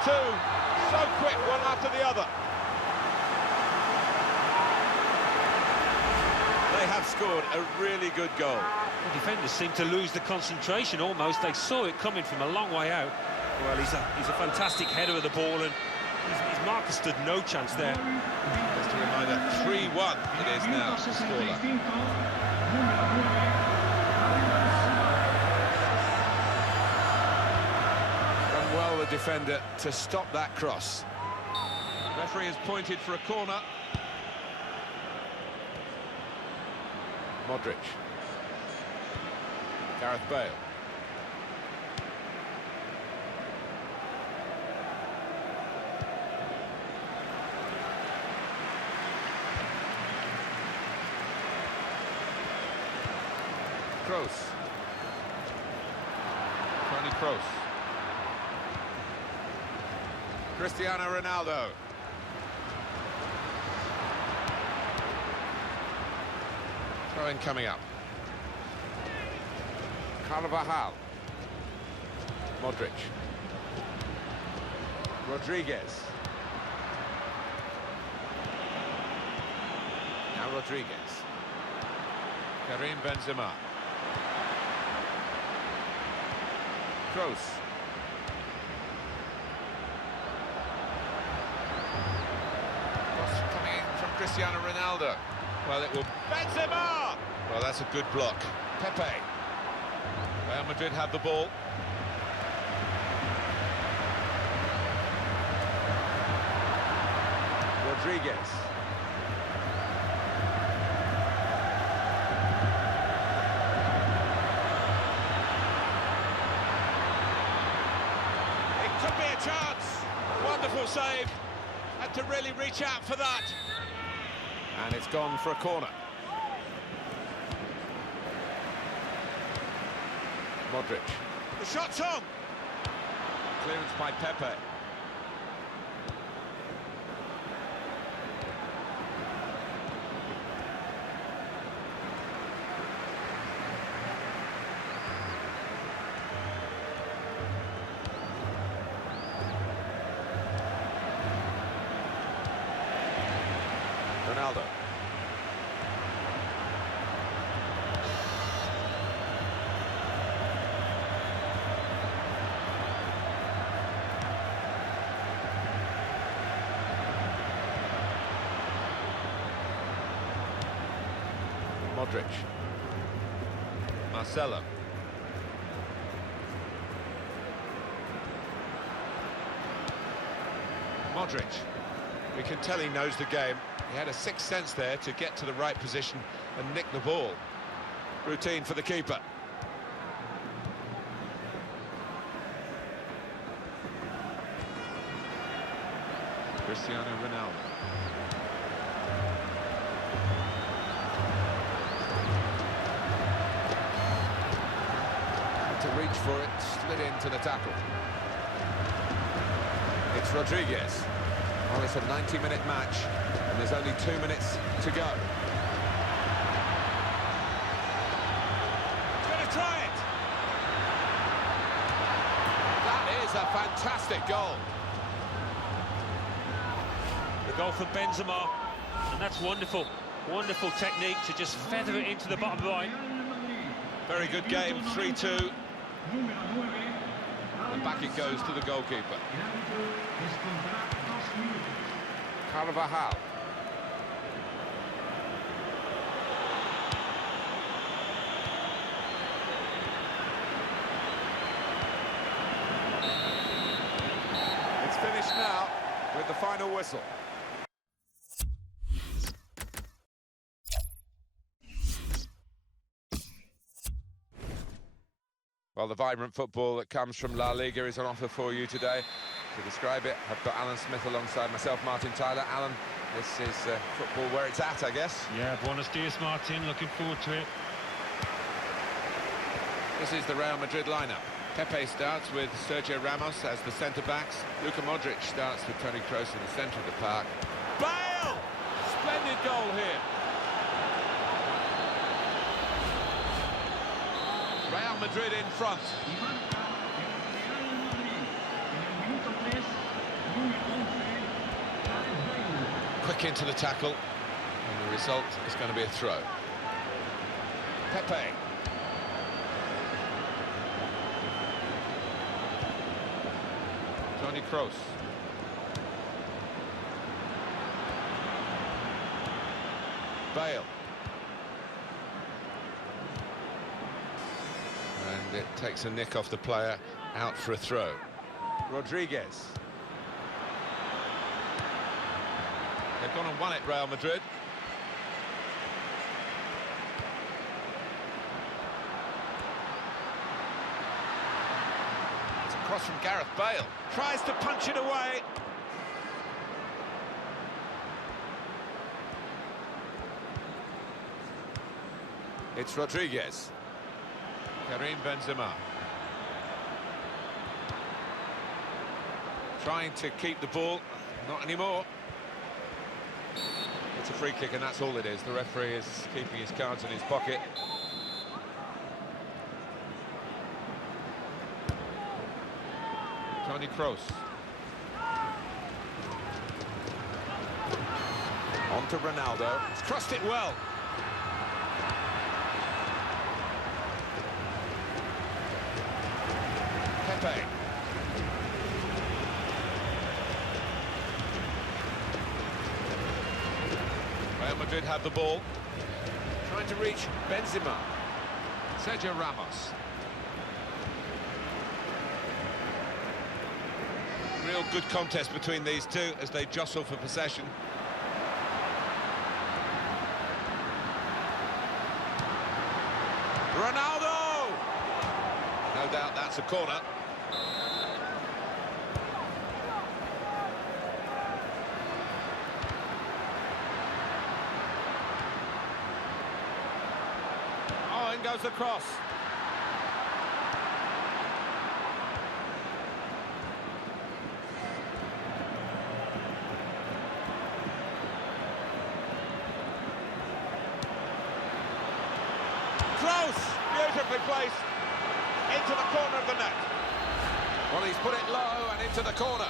So quick, one after the other. They have scored a really good goal. The defenders seem to lose the concentration almost. They saw it coming from a long way out. Well, he's a fantastic header of the ball, and his marker stood no chance there. Just a reminder, 3-1 it is now, the scoreline. Well, the defender to stop that cross. Referee has pointed for a corner. Modric. Gareth Bale. Kroos. Toni Kroos. Cristiano Ronaldo. Throw-in coming up. Carvajal. Modric. Rodriguez. Now Rodriguez. Karim Benzema. Kroos. Coming in from Cristiano Ronaldo. Well, it will... Benzema! Well, that's a good block. Pepe. Real Madrid have the ball. Rodriguez. It could be a chance. Wonderful save. Had to really reach out for that. And it's gone for a corner. Modric. The shot's on. Clearance by Pepe. Ronaldo. Modric. Marcelo. Modric. We can tell he knows the game. He had a sixth sense there to get to the right position and nick the ball. Routine for the keeper. Cristiano Ronaldo. To reach for it, slid into the tackle. It's Rodriguez. Well, it's a 90-minute match, and there's only 2 minutes to go. He's going to try it. That is a fantastic goal. The goal from Benzema, and that's wonderful. Wonderful technique to just feather it into the bottom right. Very good game, 3-2. And back it goes to the goalkeeper. Carvajal. It's finished now with the final whistle. Well, the vibrant football that comes from La Liga is on offer for you today. To describe it, I've got Alan Smith alongside myself, Martin Tyler. Alan, this is football where it's at, I guess. Yeah, buenos dias, Martin. Looking forward to it. This is the Real Madrid lineup. Pepe starts with Sergio Ramos as the centre-backs. Luka Modric starts with Toni Kroos in the centre of the park. Bale! Splendid goal here. Real Madrid in front. Quick into the tackle, and the result is going to be a throw. Pepe. Toni Kroos. Bale. And it takes a nick off the player, out for a throw. Rodriguez. They've gone and won it, Real Madrid. It's a cross from Gareth Bale. Tries to punch it away. It's Rodriguez. Karim Benzema. Trying to keep the ball. Not anymore. It's a free kick, and that's all it is. The referee is keeping his cards in his pocket. Toni Kroos. On to Ronaldo. He's crossed it well. Pepe. Real Madrid have the ball. Trying to reach Benzema. Sergio Ramos. Real good contest between these two as they jostle for possession. Ronaldo! No doubt that's a corner. Oh, in goes the cross. Close! Beautifully placed into the corner of the net. Well, he's put it low and into the corner.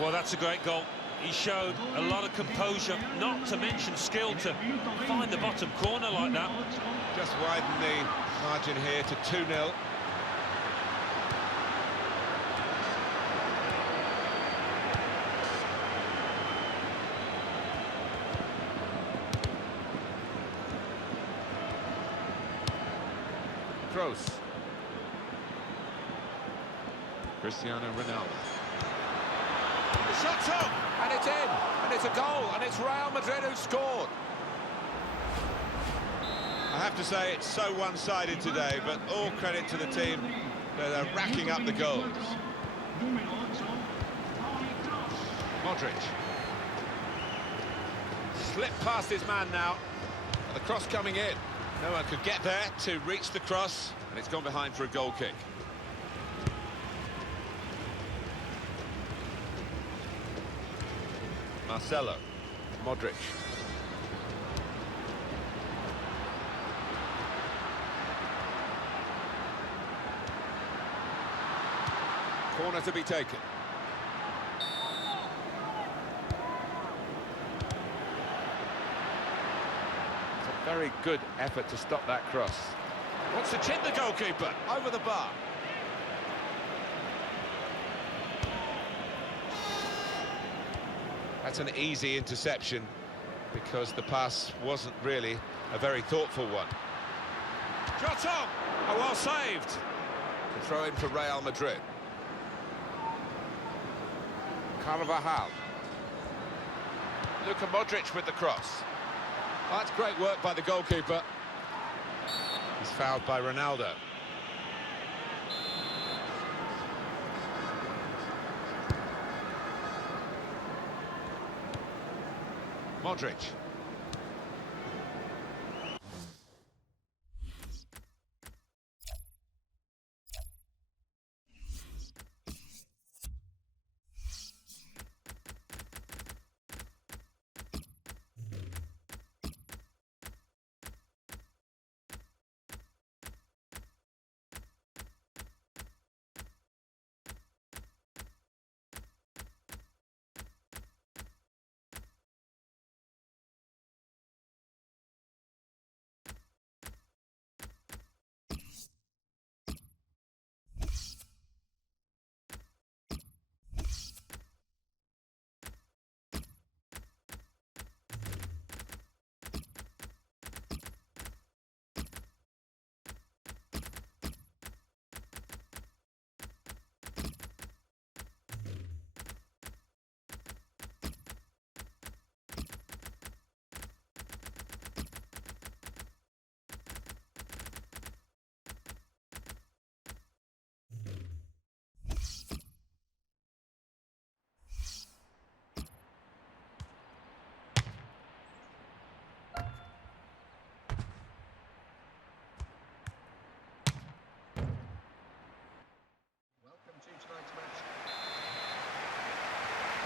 Well, that's a great goal. He showed a lot of composure, not to mention skill, to find the bottom corner like that. Just widen the margin here to 2-0. Kroos. Cristiano Ronaldo. The shot's up, and it's in, and it's a goal, and it's Real Madrid who scored. I have to say it's so one-sided today, but all credit to the team. They're racking up the goals. Modric. Slipped past his man now. And the cross coming in. No one could get there to reach the cross, and it's gone behind for a goal kick. Marcelo. Modric. Corner to be taken. It's a very good effort to stop that cross. Wants to chip the goalkeeper over the bar. That's an easy interception because the pass wasn't really a very thoughtful one. Shot on! Oh, well saved. To throw in for Real Madrid. Carvajal. Luka Modric with the cross. Oh, that's great work by the goalkeeper. He's fouled by Ronaldo. Modric.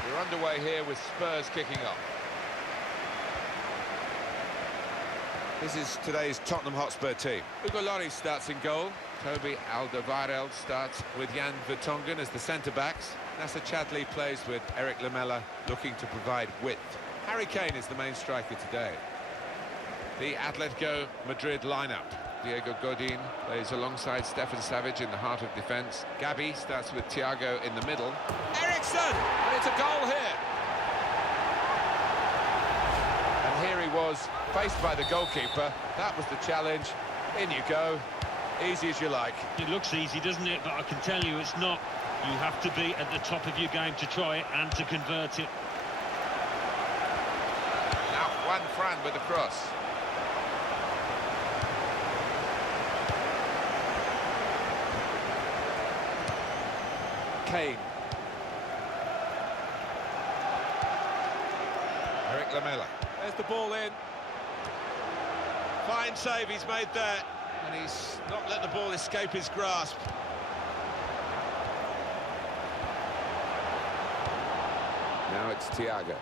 We're underway here with Spurs kicking off. This is today's Tottenham Hotspur team. Hugo Lloris starts in goal. Toby Alderweireld starts with Jan Vertonghen as the centre-backs. Nasser Chadli plays with Eric Lamela, looking to provide width. Harry Kane is the main striker today. The Atletico Madrid lineup. Diego Godin plays alongside Stefan Savic in the heart of defence. Gabi starts with Thiago in the middle. Eriksen! And it's a goal here. And here he was, faced by the goalkeeper. That was the challenge. In you go. Easy as you like. It looks easy, doesn't it? But I can tell you it's not. You have to be at the top of your game to try it and to convert it. Now Juan Fran with the cross. Kane. Eric Lamela. There's the ball in. Fine save he's made there. And he's not let the ball escape his grasp. Now it's Thiago.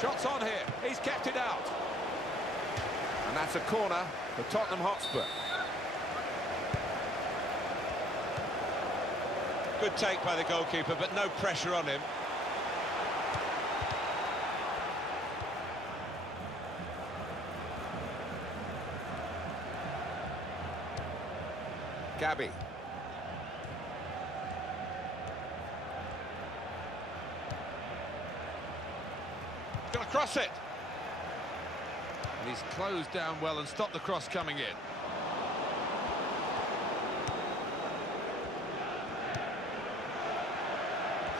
Shots on here. He's kept it out. And that's a corner for Tottenham Hotspur. Good take by the goalkeeper, but no pressure on him. Gabby. Gonna cross it. And he's closed down well and stopped the cross coming in.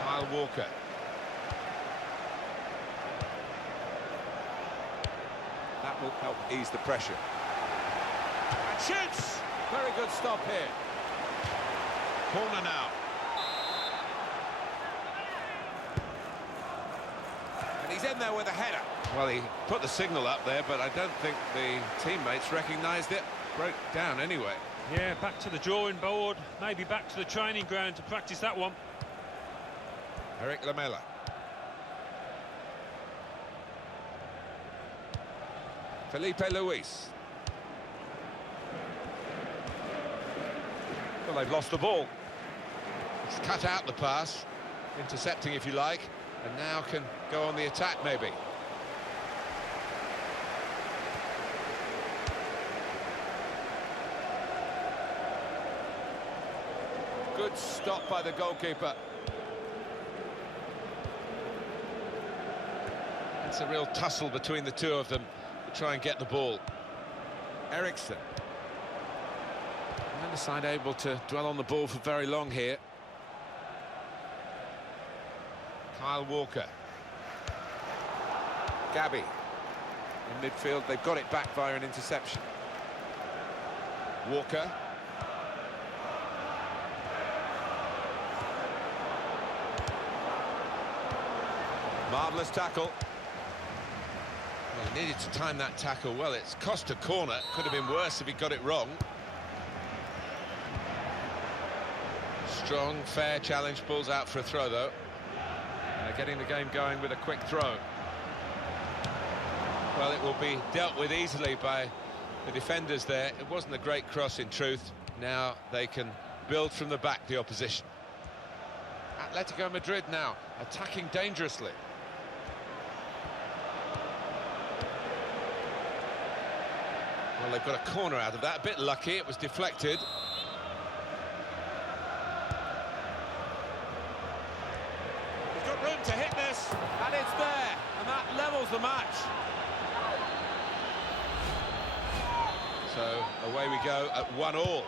Kyle Walker. That will help ease the pressure. And shoots! Very good stop here. Corner now. And he's in there with a header. Well, he put the signal up there, but I don't think the teammates recognised it. Broke down anyway. Yeah, back to the drawing board, maybe back to the training ground to practice that one. Eric Lamela. Felipe Luis. Well, they've lost the ball. It's cut out the pass, intercepting if you like, and now can go on the attack maybe. Good stop by the goalkeeper. It's a real tussle between the two of them to try and get the ball. Eriksson. Neither side able to dwell on the ball for very long here. Kyle Walker. Gabby. In midfield, they've got it back via an interception. Walker. Marvellous tackle. Well, he needed to time that tackle well. It's cost a corner. Could have been worse if he got it wrong. Strong, fair challenge. Pulls out for a throw, though. Getting the game going with a quick throw. Well, it will be dealt with easily by the defenders there. It wasn't a great cross, in truth. Now they can build from the back, the opposition. Atletico Madrid now attacking dangerously. Well, they've got a corner out of that. A bit lucky, it was deflected. He's got room to hit this, and it's there, and that levels the match. So away we go at 1-1.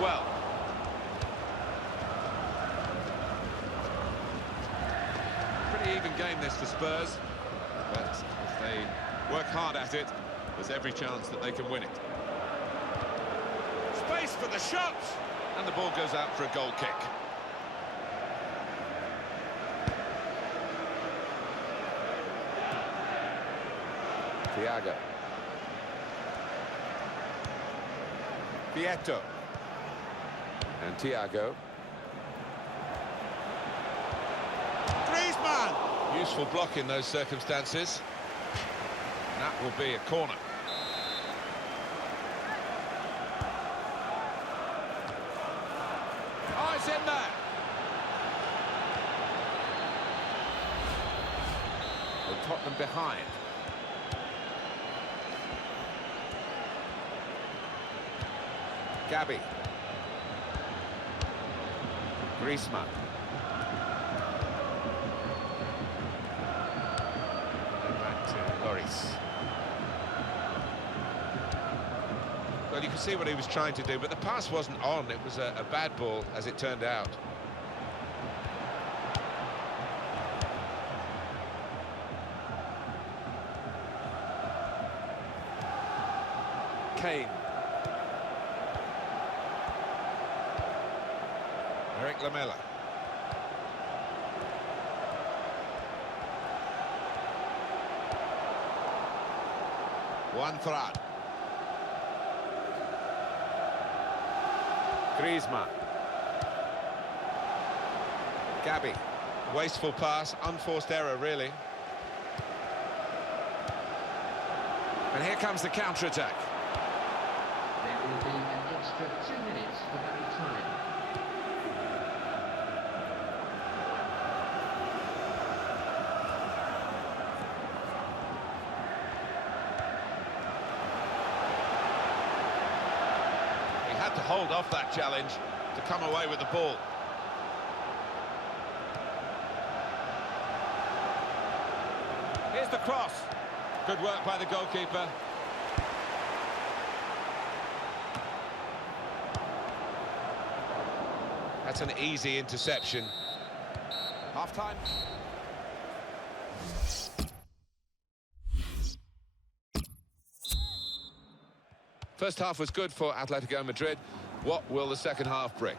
Well, pretty even game this for Spurs, but if they work hard at it, there's every chance that they can win it. Space for the shot, and the ball goes out for a goal kick. Thiago. Vieto. And Thiago. Griezmann! Useful block in those circumstances. And that will be a corner. Oh, it's in there! Well, Tottenham behind. Gabby. Griezmann. And back to Lloris. Well, you can see what he was trying to do, but the pass wasn't on. It was a bad ball, as it turned out. Kane. Eric Lamela. Juan Fran. Griezmann. Gabi. Wasteful pass, unforced error, really. And here comes the counter-attack. There will be an extra 2 minutes of added time. He had to hold off that challenge to come away with the ball. Here's the cross. Good work by the goalkeeper. That's an easy interception. Half-time. First half was good for Atletico Madrid. What will the second half bring?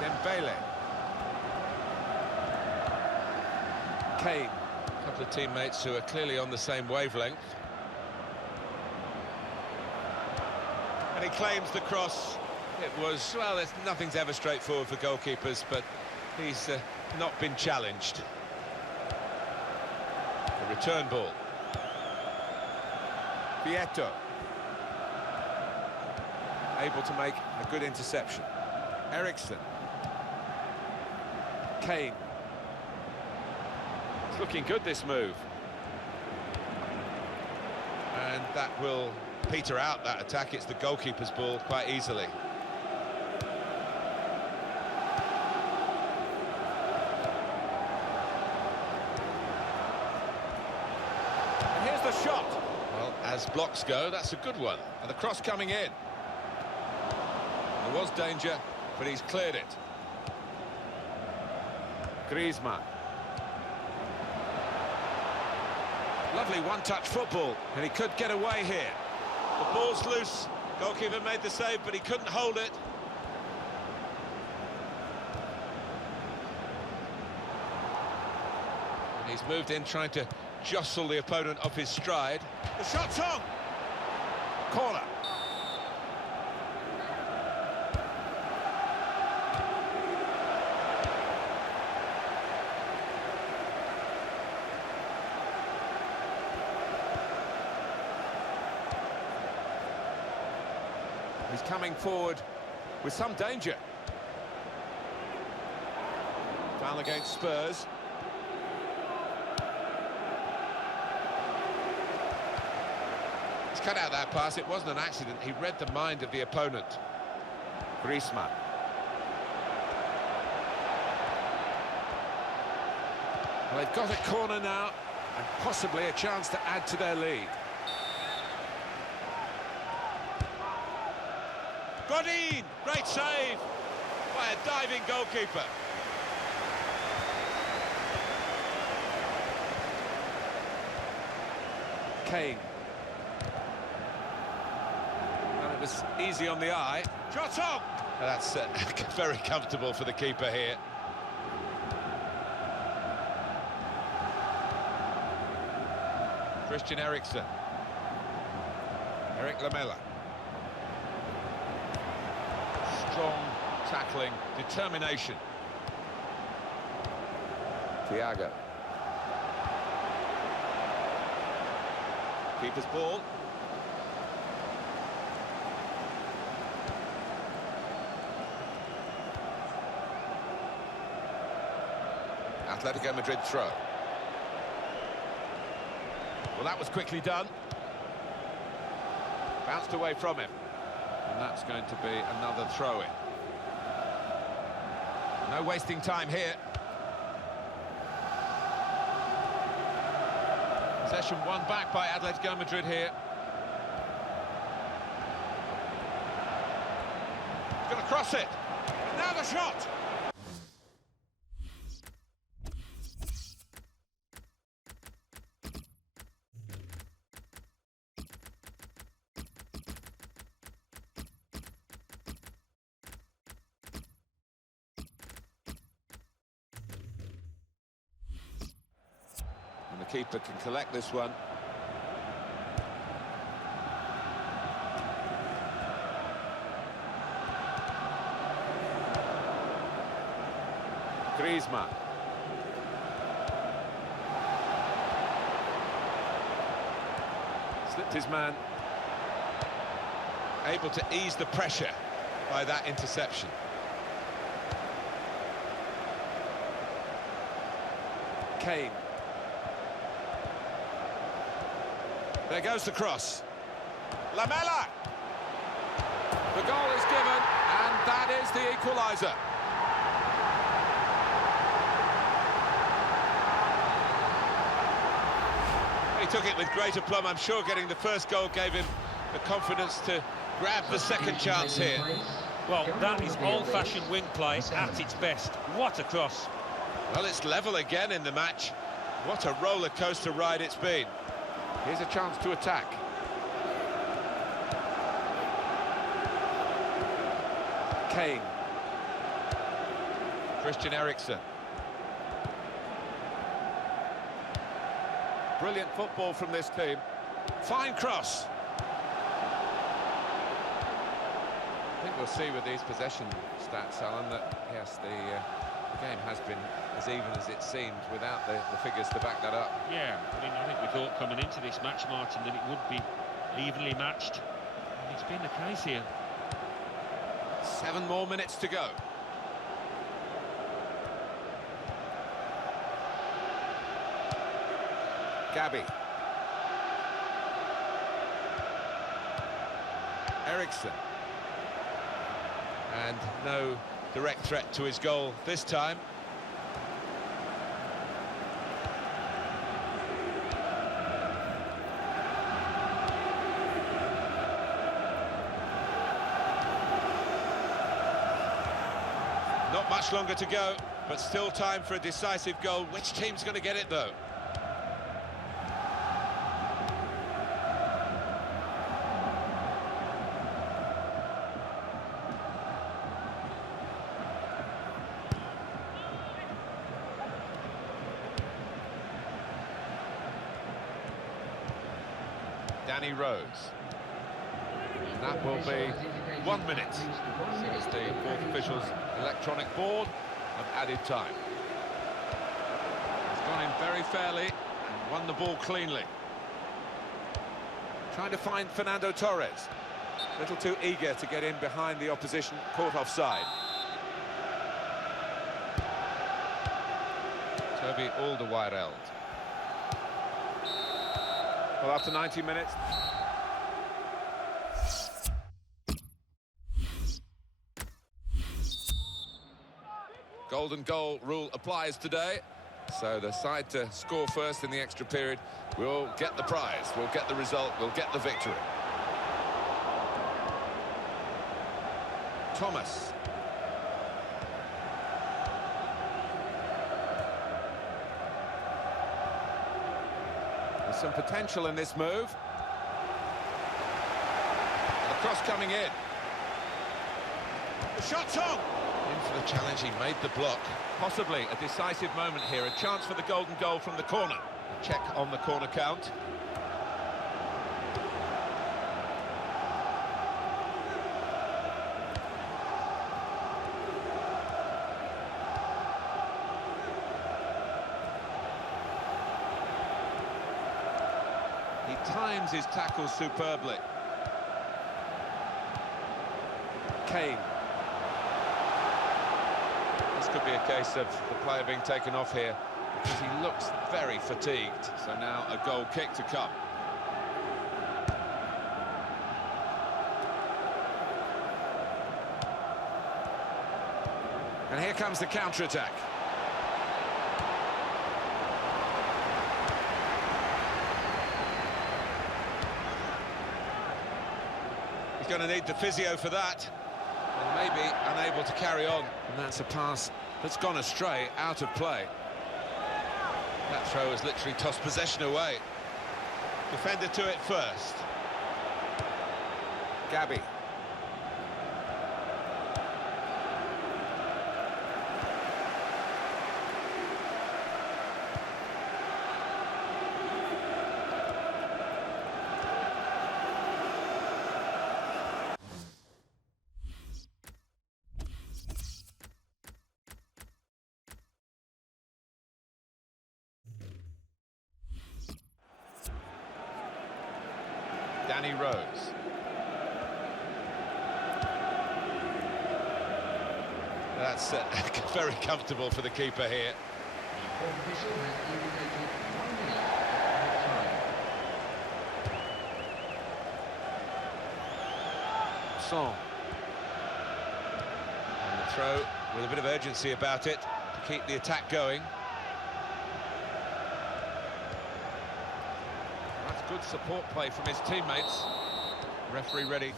Dembele. Kane. A couple of teammates who are clearly on the same wavelength. And he claims the cross. It was, well, nothing's ever straightforward for goalkeepers, but he's not been challenged. A return ball. Vieto. Able to make a good interception. Eriksson. Kane. It's looking good, this move. And that will peter out that attack. It's the goalkeeper's ball quite easily. And here's the shot. Well, as blocks go, that's a good one. And the cross coming in. There was danger, but he's cleared it. Griezmann. Lovely one-touch football, and he could get away here. The ball's loose. Goalkeeper made the save, but he couldn't hold it. And he's moved in, trying to jostle the opponent off his stride. The shot's on! Corner. He's coming forward with some danger. Foul against Spurs. He's cut out that pass. It wasn't an accident. He read the mind of the opponent. Griezmann. Well, they've got a corner now, and possibly a chance to add to their lead. Godin! Great save by a diving goalkeeper. Kane. And it was easy on the eye. Shot on! That's very comfortable for the keeper here. Christian Eriksen. Eric Lamela. Strong tackling, determination. Thiago. Keeper's ball. Atletico Madrid throw. Well, that was quickly done. Bounced away from him. And that's going to be another throw-in. No wasting time here. Possession won back by Atletico Madrid here. He's going to cross it. And now the shot. And the keeper can collect this one. Griezmann. Slipped his man. Able to ease the pressure by that interception. Kane. There goes the cross. Lamela! The goal is given, and that is the equaliser. He took it with great aplomb. I'm sure getting the first goal gave him the confidence to grab the second chance here. Well, that is old-fashioned wing play at its best. What a cross. Well, it's level again in the match. What a roller coaster ride it's been. Here's a chance to attack. Kane. Christian Eriksen. Brilliant football from this team. Fine cross. I think we'll see with these possession stats, Alan, that yes, the game has been as even as it seemed without the figures to back that up. Yeah, I mean, I think we thought coming into this match, Martin, that it would be evenly matched. And it's been the case here. 7 more minutes to go. Gabby. Eriksen. And no direct threat to his goal this time. Not much longer to go, but still time for a decisive goal. Which team's going to get it, though? Danny Rose. And that will be 1 minute. As the fourth official's electronic board have added time. He's gone in very fairly and won the ball cleanly. Trying to find Fernando Torres. A little too eager to get in behind the opposition, caught offside. Toby Alderweireld. Well, after 90 minutes... Golden goal rule applies today, so the side to score first in the extra period will get the prize, will get the result, will get the victory. Thomas. There's some potential in this move. And the cross coming in. The shot's on! In for the challenge, he made the block. Possibly a decisive moment here, a chance for the golden goal from the corner. A check on the corner count. He times his tackles superbly. Kane. This could be a case of the player being taken off here because he looks very fatigued. So now a goal kick to come. And here comes the counter-attack. He's going to need the physio for that. And maybe unable to carry on. And that's a pass that's gone astray, out of play. That throw has literally tossed possession away. Defender to it first. Gabby. Danny Rose. That's very comfortable for the keeper here. The official has indicated 1 minute of time. Son. And the throw with a bit of urgency about it to keep the attack going. That's good support play from his teammates. Referee ready.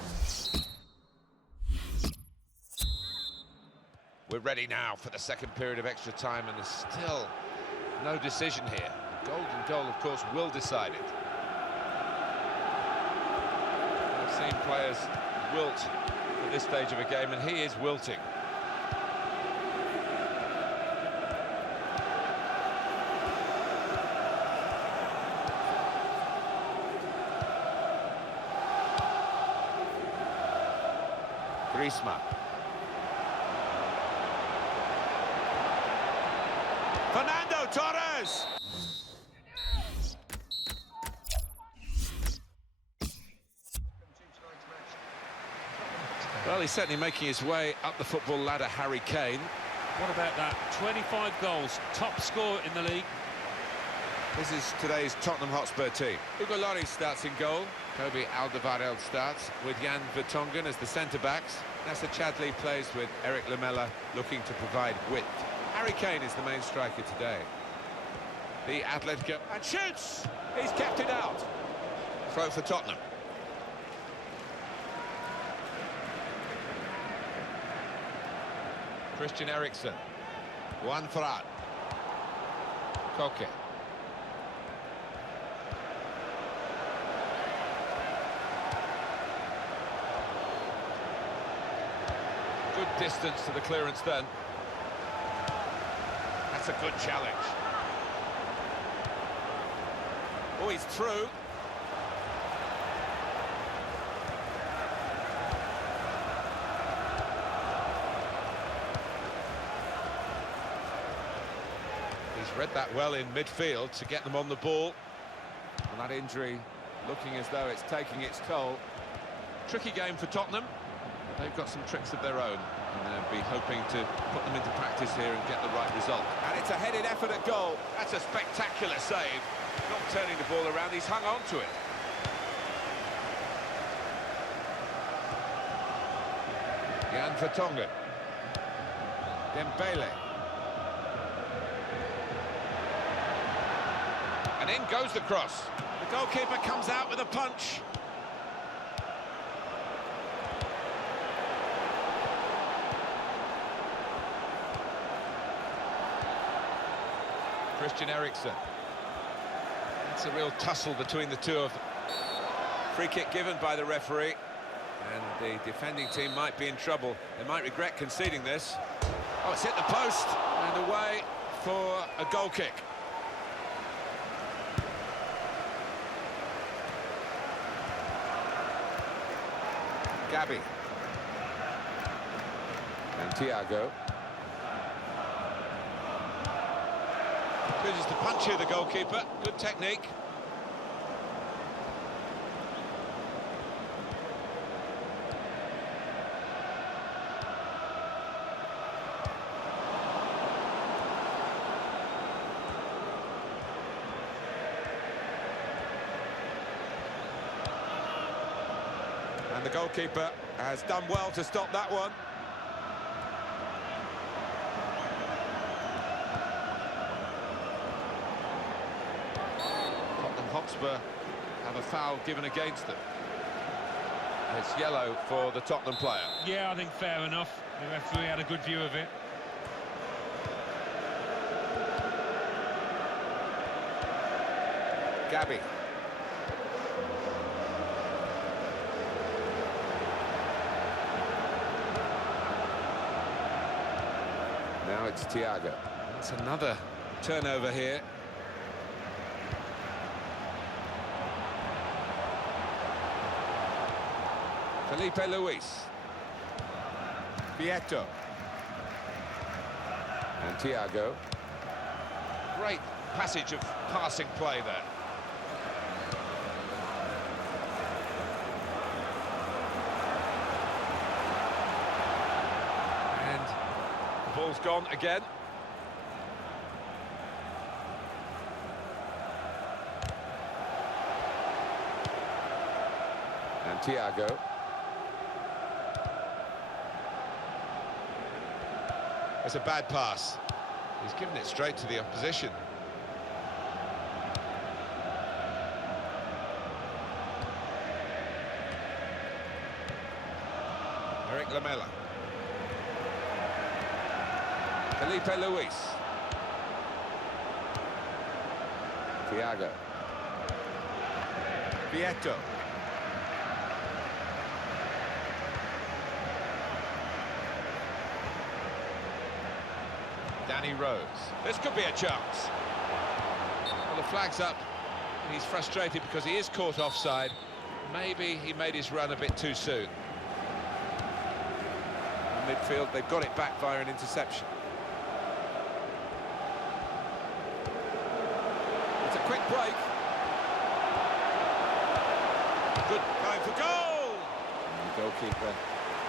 We're ready now for the second period of extra time, and there's still no decision here. The golden goal, of course, will decide it. I've seen players wilt at this stage of a game, and he is wilting. Griezmann. Fernando Torres! Well, he's certainly making his way up the football ladder, Harry Kane. What about that? 25 goals, top scorer in the league. This is today's Tottenham Hotspur team. Hugo Lloris starts in goal. Kobe Alderweireld starts with Jan Vertonghen as the centre-backs. Nasser Chadli plays with Eric Lamela, looking to provide width. Harry Kane is the main striker today. The Atletico... And shoots! He's kept it out. Throw for Tottenham. Christian Eriksen. Juan Ferrat. Koke. Good distance to the clearance then. That's a good challenge. Oh, he's through. He's read that well in midfield to get them on the ball. And that injury looking as though it's taking its toll. Tricky game for Tottenham. They've got some tricks of their own, and they'll be hoping to put them into practice here and get the right result. And it's a headed effort at goal. That's a spectacular save. Not turning the ball around, he's hung on to it. Jan Vertonghen. Dembele. And in goes the cross. The goalkeeper comes out with a punch. Christian Eriksen. It's a real tussle between the two of them. Free kick given by the referee, and the defending team might be in trouble. They might regret conceding this. Oh, it's hit the post, and away for a goal kick. Gabby. And Thiago. Good as the punch here, the goalkeeper. Good technique. And the goalkeeper has done well to stop that one. Hotspur have a foul given against them. It's yellow for the Tottenham player. Yeah, I think fair enough. The referee had a good view of it. Gabby. Now it's Thiago. It's another turnover here. Felipe Luis. Vieto. And Thiago. Great passage of passing play there. And the ball's gone again. And Thiago. It's a bad pass. He's given it straight to the opposition. Eric Lamela. Felipe Luis. Thiago. Vieto. Danny Rose. This could be a chance. Well, the flag's up. He's frustrated because he is caught offside. Maybe he made his run a bit too soon. In midfield, they've got it back via an interception. It's a quick break. Good going for goal! And the goalkeeper,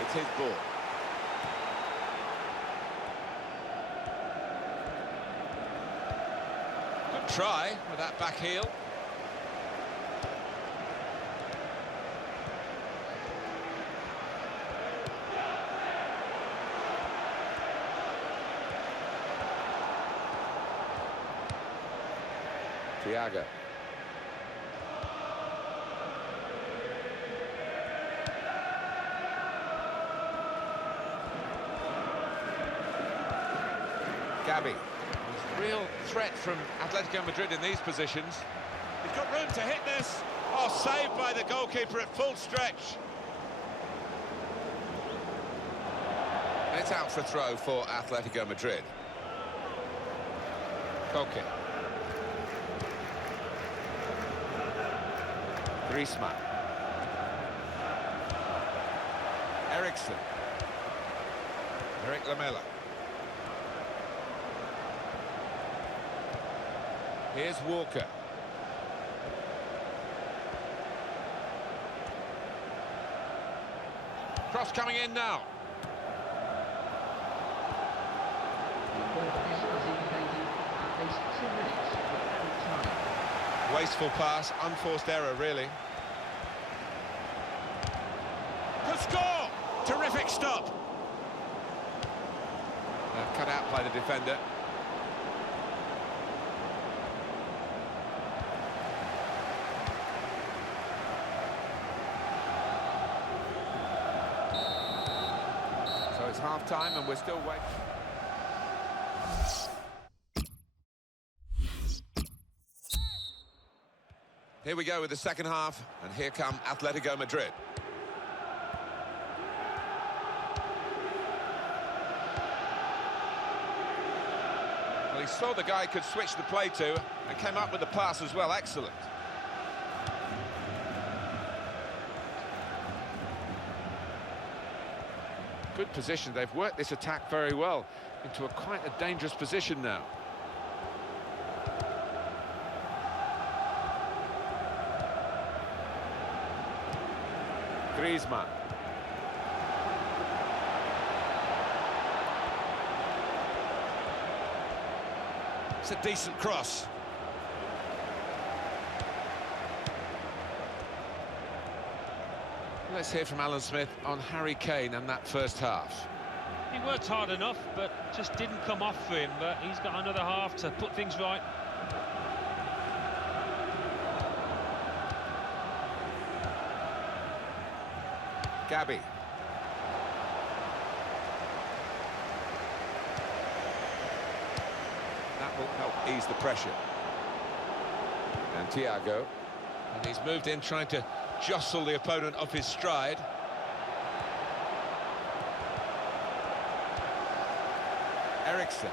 it's his ball. Try with that back heel. Thiago. Gabby. Real threat from Atletico Madrid in these positions. He's got room to hit this. Oh, saved by the goalkeeper at full stretch. And it's out for throw for Atletico Madrid. Koke. Griezmann. Eriksson. Eric Lamela. Here's Walker. Cross coming in now. Wasteful pass, unforced error, really. Could score! Terrific stop. Cut out by the defender. It's half-time and we're still waiting. Here we go with the second half, and here come Atletico Madrid. Well, he saw the guy he could switch the play to and came up with the pass as well. Excellent. Good position. They've worked this attack very well into quite a dangerous position now. Griezmann. It's a decent cross. Let's hear from Alan Smith on Harry Kane and that first half. He worked hard enough, but just didn't come off for him. But he's got another half to put things right. Gabby. That will help ease the pressure. And Thiago. And he's moved in trying to jostle the opponent off his stride. Ericsson.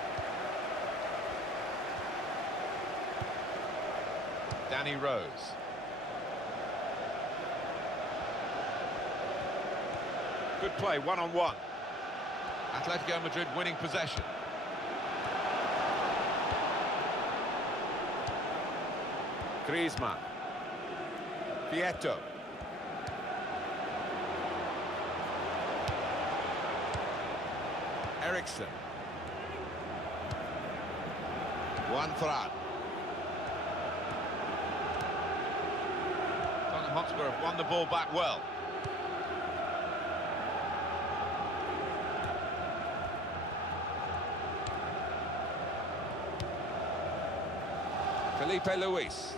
Danny Rose. Good play, one-on-one. Atletico Madrid winning possession. Griezmann. Vieto. Ericsson. Juan Fran. Tottenham Hotspur have won the ball back well. Felipe Luis.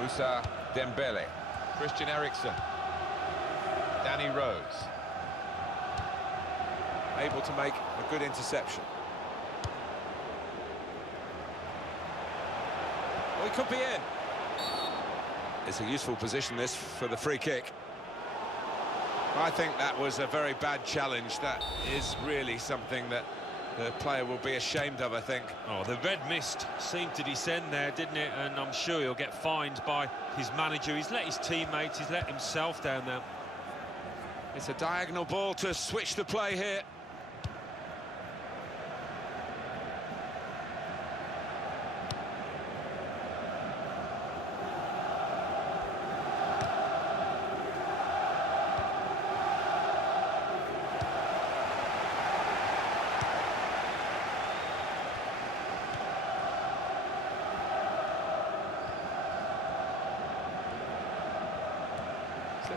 Moussa Dembele. Christian Eriksen. Danny Rose. Able to make a good interception. Well, he could be in. It's a useful position, this, for the free kick. I think that was a very bad challenge. That is really something that the player will be ashamed of, I think. Oh, the red mist seemed to descend there, didn't it? And I'm sure he'll get fined by his manager. He's let his teammates, he's let himself down now. It's a diagonal ball to switch the play here.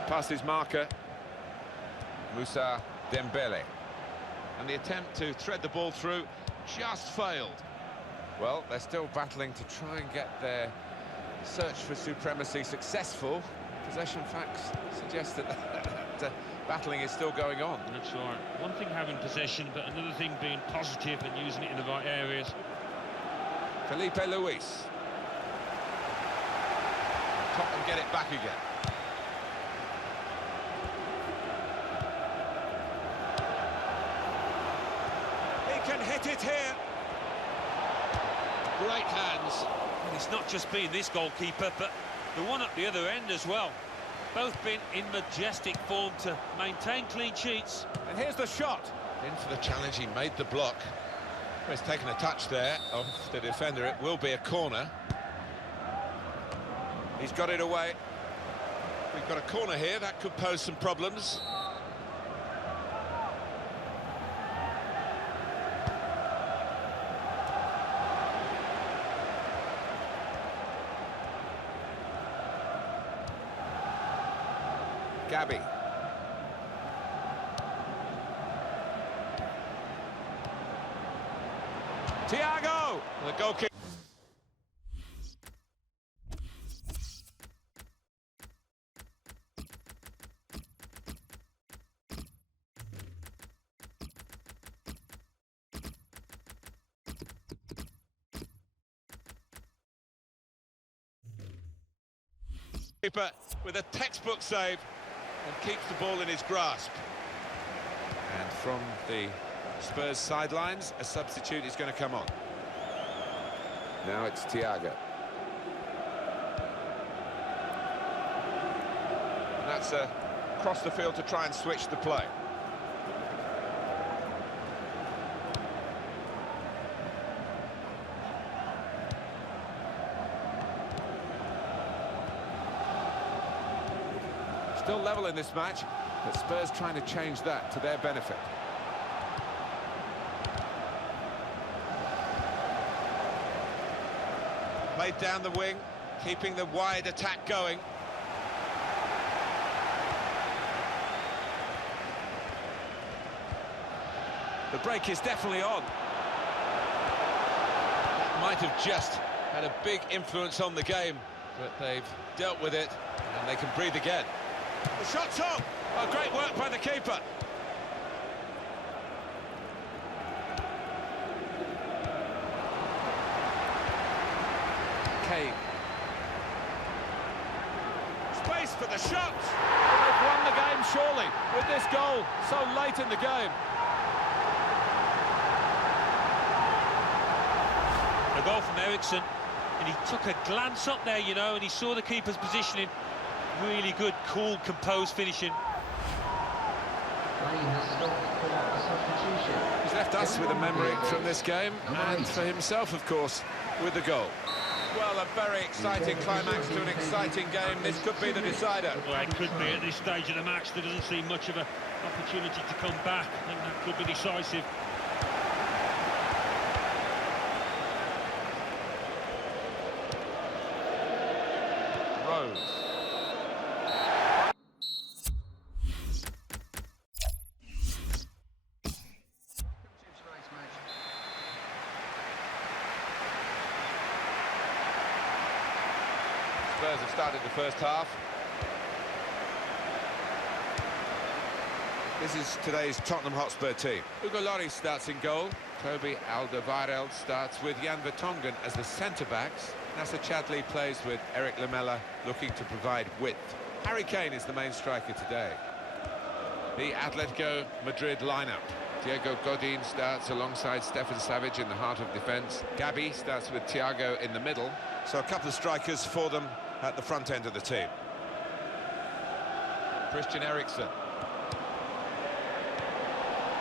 Past his marker, Moussa Dembele, and the attempt to thread the ball through just failed. Well, they're still battling to try and get their search for supremacy successful. Possession facts suggest that battling is still going on. That's right. One thing having possession, but another thing being positive and using it in the right areas. Felipe Luis. Tottenham get it back again. Can hit it here. Great hands. And it's not just been this goalkeeper, but the one at the other end as well. Both been in majestic form to maintain clean sheets. And here's the shot. In for the challenge, he made the block. Well, he's taken a touch there of the defender. It will be a corner. He's got it away. We've got a corner here, that could pose some problems. Gabby. Thiago! The goalkeeper. With a textbook save. And keeps the ball in his grasp. And from the Spurs sidelines, a substitute is going to come on. Now it's Thiago. And that's across the field to try and switch the play. Still level in this match, but Spurs trying to change that to their benefit. Played down the wing, keeping the wide attack going. The break is definitely on. That might have just had a big influence on the game, but they've dealt with it, and they can breathe again. The shot's on! Oh, great work by the keeper. Kane. Space for the shot! They've won the game, surely, with this goal so late in the game. A goal from Ericsson, and he took a glance up there, you know, and he saw the keeper's positioning. Really good, cool, composed finishing. Play has stopped for a substitution. He's left us with a memory from this game, and for himself, of course, with the goal. Well, a very exciting climax to an exciting game. This could be the decider. Well, it could be at this stage of the match. There doesn't seem much of an opportunity to come back. I think that could be decisive. Rose. Spurs have started the first half. This is today's Tottenham Hotspur team. Hugo Lloris starts in goal. Toby Alderweireld starts with Jan Vertonghen as the centre-backs. Nasser Chadli plays with Eric Lamela, looking to provide width. Harry Kane is the main striker today. The Atletico Madrid lineup. Diego Godin starts alongside Stefan Savic in the heart of defence. Gabi starts with Thiago in the middle. So a couple of strikers for them at the front end of the team. Christian Eriksen.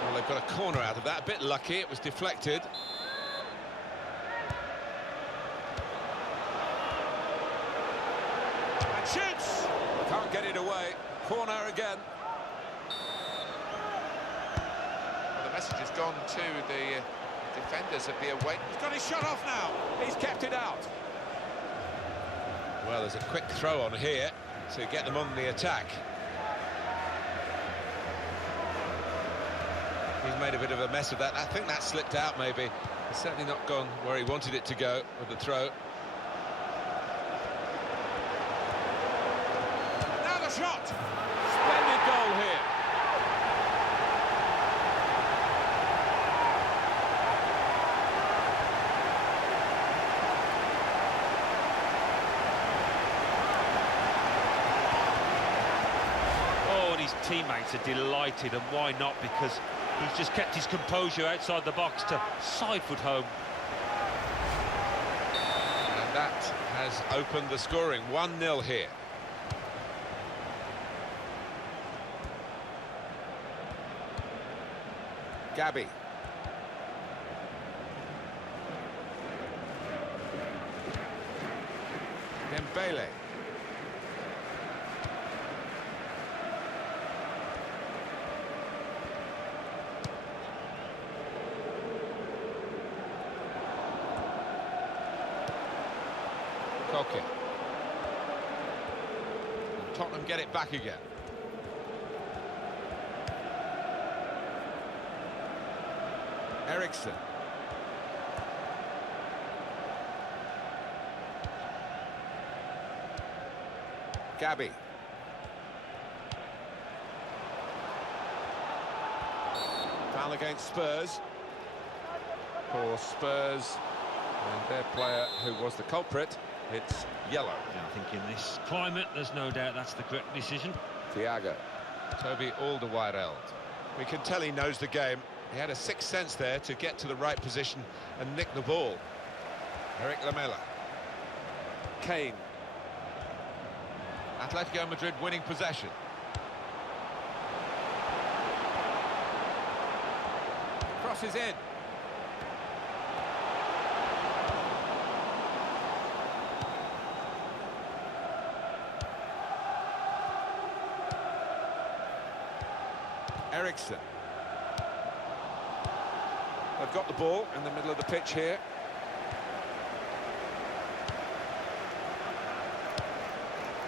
Well, they've got a corner out of that. A bit lucky, it was deflected. And shoots! Can't get it away. Corner again. Well, the message has gone to the defenders of the away. He's got his shot off now. He's kept it out. Well, there's a quick throw on here to get them on the attack. He's made a bit of a mess of that. I think that slipped out, maybe. It's certainly not gone where he wanted it to go with the throw. Now the shot! Splendid goal here. Oh, and his teammates are delighted, and why not? Because he's just kept his composure outside the box to side-foot home. And that has opened the scoring. 1-0 here. Gabi. Dembele. Koke. And Tottenham get it back again. Eriksen. Gabi. Foul against Spurs. For Spurs and their player who was the culprit, it's yellow. Yeah, I think in this climate, there's no doubt that's the correct decision. Thiago. Toby Alderweireld. We can tell he knows the game. He had a sixth sense there to get to the right position and nick the ball. Eric Lamela. Kane. Atletico Madrid winning possession. Crosses in. Eriksen. They've got the ball in the middle of the pitch here.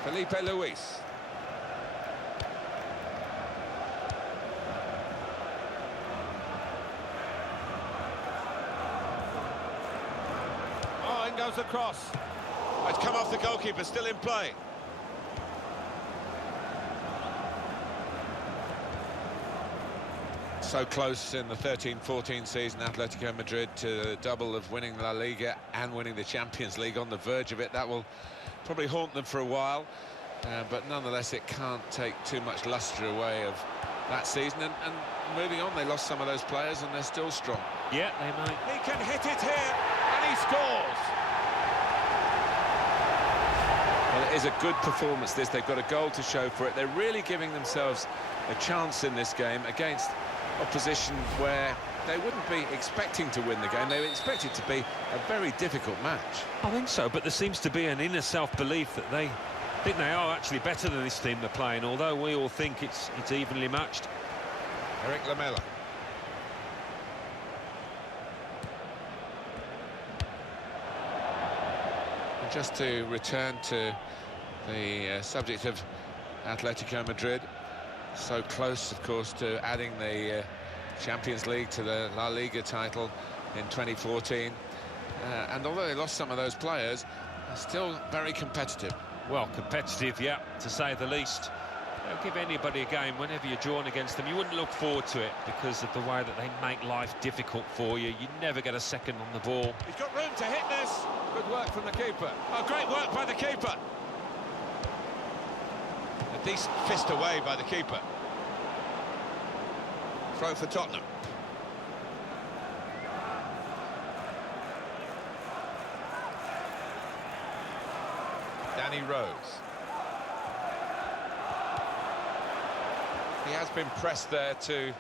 Felipe Luis. Oh, In goes the cross. It's come off the goalkeeper, still in play. So close in the 13-14 season, Atletico Madrid, to the double of winning La Liga and winning the Champions League. On the verge of it. That will probably haunt them for a while, but nonetheless it can't take too much lustre away of that season. And moving on, they lost some of those players and they're still strong. Yeah, they might. He can hit it here, and he scores! Well, it is a good performance, this. They've got a goal to show for it. They're really giving themselves a chance in this game against opposition where they wouldn't be expecting to win the game. They would expect it to be a very difficult match. I think so, but there seems to be an inner self-belief that they think they are actually better than this team they're playing, although we all think it's evenly matched. Eric Lamela. And just to return to the subject of Atletico Madrid, so close, of course, to adding the Champions League to the La Liga title in 2014. And although they lost some of those players, they're still very competitive. Well, competitive, yeah, to say the least. They'll give anybody a game whenever you're drawn against them. You wouldn't look forward to it because of the way that they make life difficult for you. You never get a second on the ball. He's got room to hit this. Good work from the keeper. Oh, great work by the keeper. A decent fist away by the keeper. Throw for Tottenham. Danny Rose. He has been pressed there to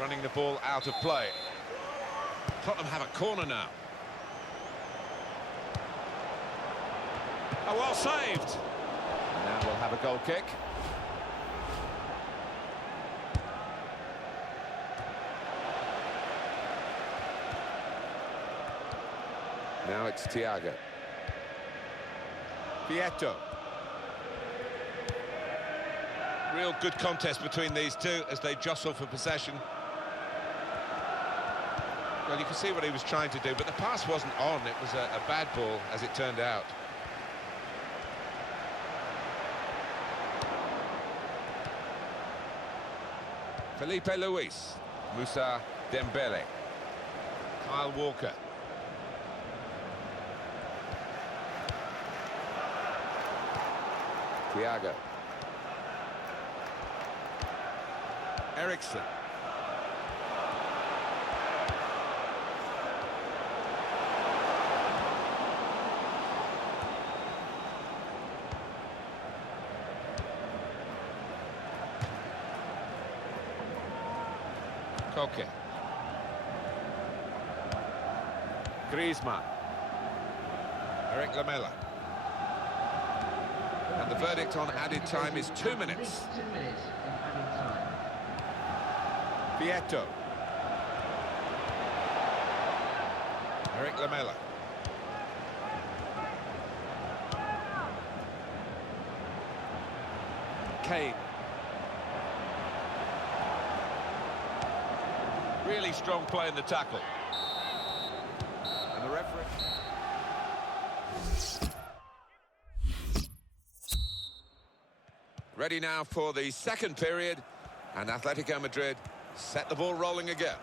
running the ball out of play. Tottenham have a corner now. Oh, well saved. And now we'll have a goal kick. Now it's Thiago. Vieto. Real good contest between these two as they jostle for possession. Well, you can see what he was trying to do, but the pass wasn't on. It was a bad ball, as it turned out. Felipe Luis. Moussa Dembele. Kyle Walker. Thiago. Eriksson. Koke. Griezmann. Eric Lamela. And the verdict on added time is 2 minutes. 2 minutes of added time. Vieto. Eric Lamela. Kane. Really strong play in the tackle. And the referee... Ready now for the second period, and Atletico Madrid set the ball rolling again.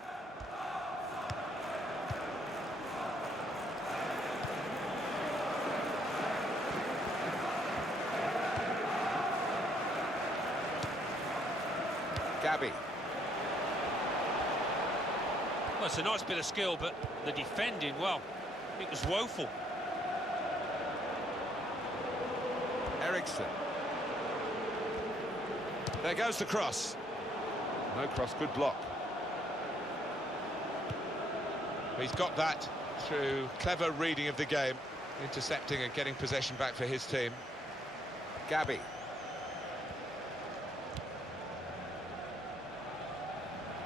Gabby. Well, it's a nice bit of skill, but the defending, well, it was woeful. Eriksson. There goes the cross. No cross, good block. He's got that through clever reading of the game, intercepting and getting possession back for his team. Gabby.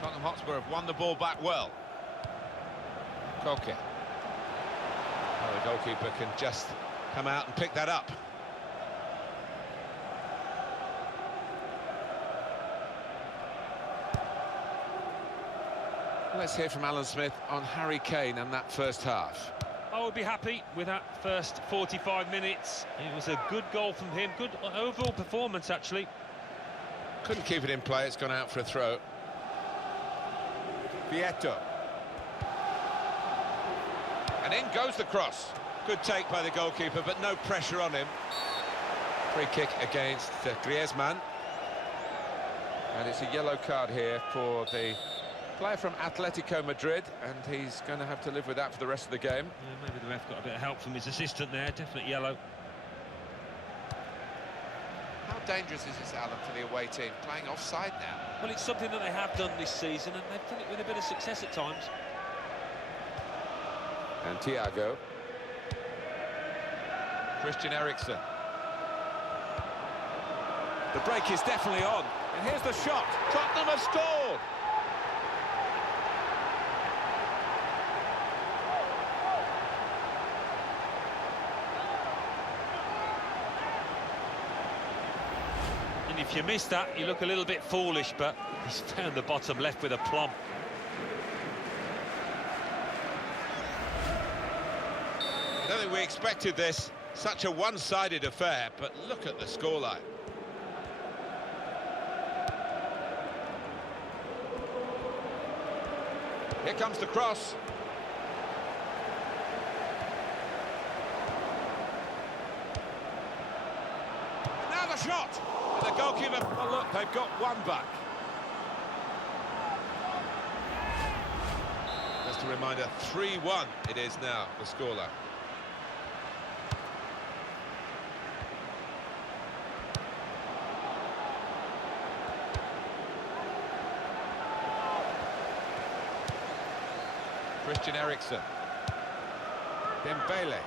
Tottenham Hotspur have won the ball back well. Koke. Oh, the goalkeeper can just come out and pick that up. Let's hear from Alan Smith on Harry Kane and that first half. I would be happy with that first 45 minutes. It was a good goal from him, good overall performance, actually. Couldn't keep it in play, it's gone out for a throw. Vieto. And in goes the cross. Good take by the goalkeeper, but no pressure on him. Free kick against Griezmann. And it's a yellow card here for the player from Atletico Madrid, and he's going to have to live with that for the rest of the game. Yeah, maybe the ref got a bit of help from his assistant there, definitely yellow. How dangerous is this, Alan, for the away team, playing offside now? Well, it's something that they have done this season, and they've done it with a bit of success at times. And Thiago. Christian Eriksen. The break is definitely on. And here's the shot. Tottenham have scored. And if you miss that, you look a little bit foolish, but he's found the bottom left with a plumb. I don't think we expected this. Such a one-sided affair, but look at the scoreline. Here comes the cross. And now the shot. And the goalkeeper. Oh, look, they've got one back. Just a reminder, 3-1 it is now, the scoreline. Christian Eriksen. Dembele.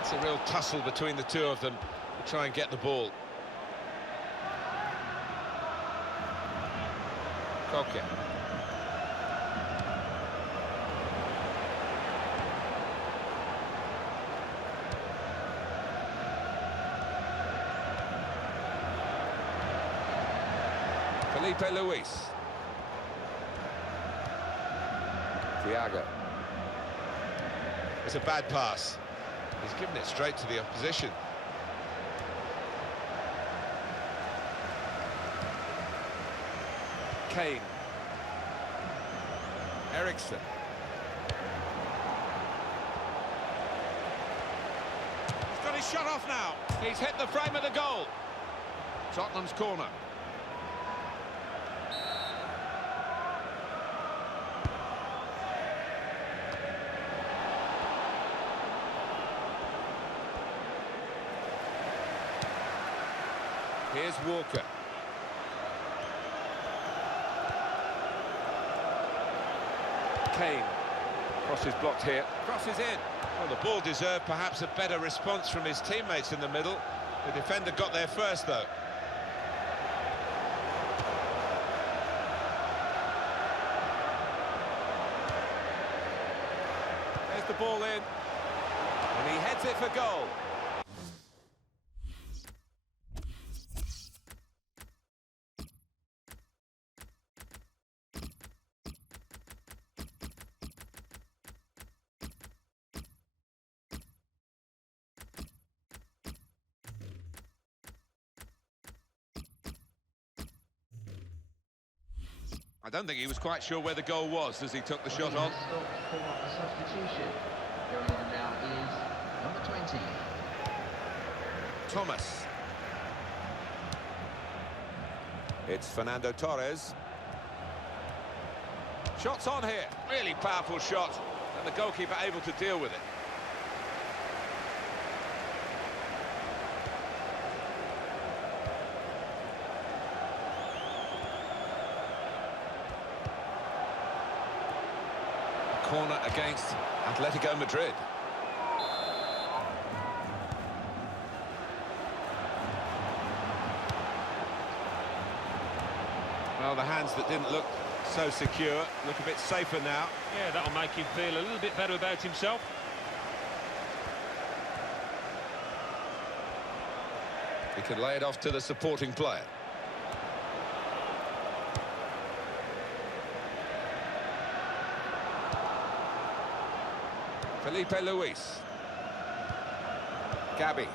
It's a real tussle between the two of them to try and get the ball. Koke. Felipe Luis. Thiago. It's a bad pass. He's given it straight to the opposition. Kane. Eriksen. He's got his shot off now. He's hit the frame of the goal. Tottenham's corner. Here's Walker. Kane. Cross is blocked here. Cross is in. Well, the ball deserved perhaps a better response from his teammates in the middle. The defender got there first, though. There's the ball in. And he heads it for goal. I don't think he was quite sure where the goal was as he took the shot on. For a substitution. Going on now is number 20. Thomas. It's Fernando Torres. Shots on here. Really powerful shot. And the goalkeeper able to deal with it. Corner against Atletico Madrid. Well, the hands that didn't look so secure look a bit safer now. Yeah, that'll make him feel a little bit better about himself. He can lay it off to the supporting player. Felipe Luis. Gabby.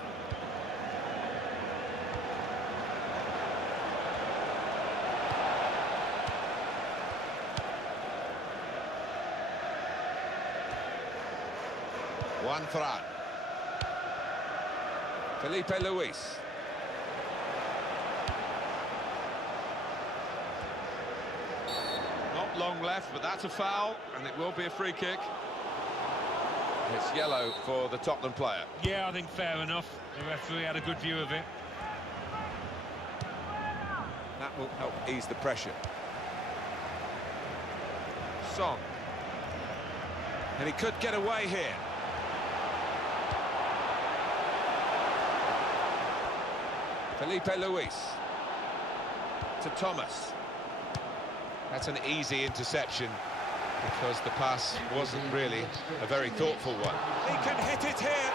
Juan Fran. Felipe Luis. Not long left, but that's a foul, and it will be a free kick. It's yellow for the Tottenham player. Yeah, I think fair enough. The referee had a good view of it. That will help ease the pressure. Song. And he could get away here. Felipe Luis. To Thomas. That's an easy interception, because the pass wasn't really a very thoughtful one. He can hit it here.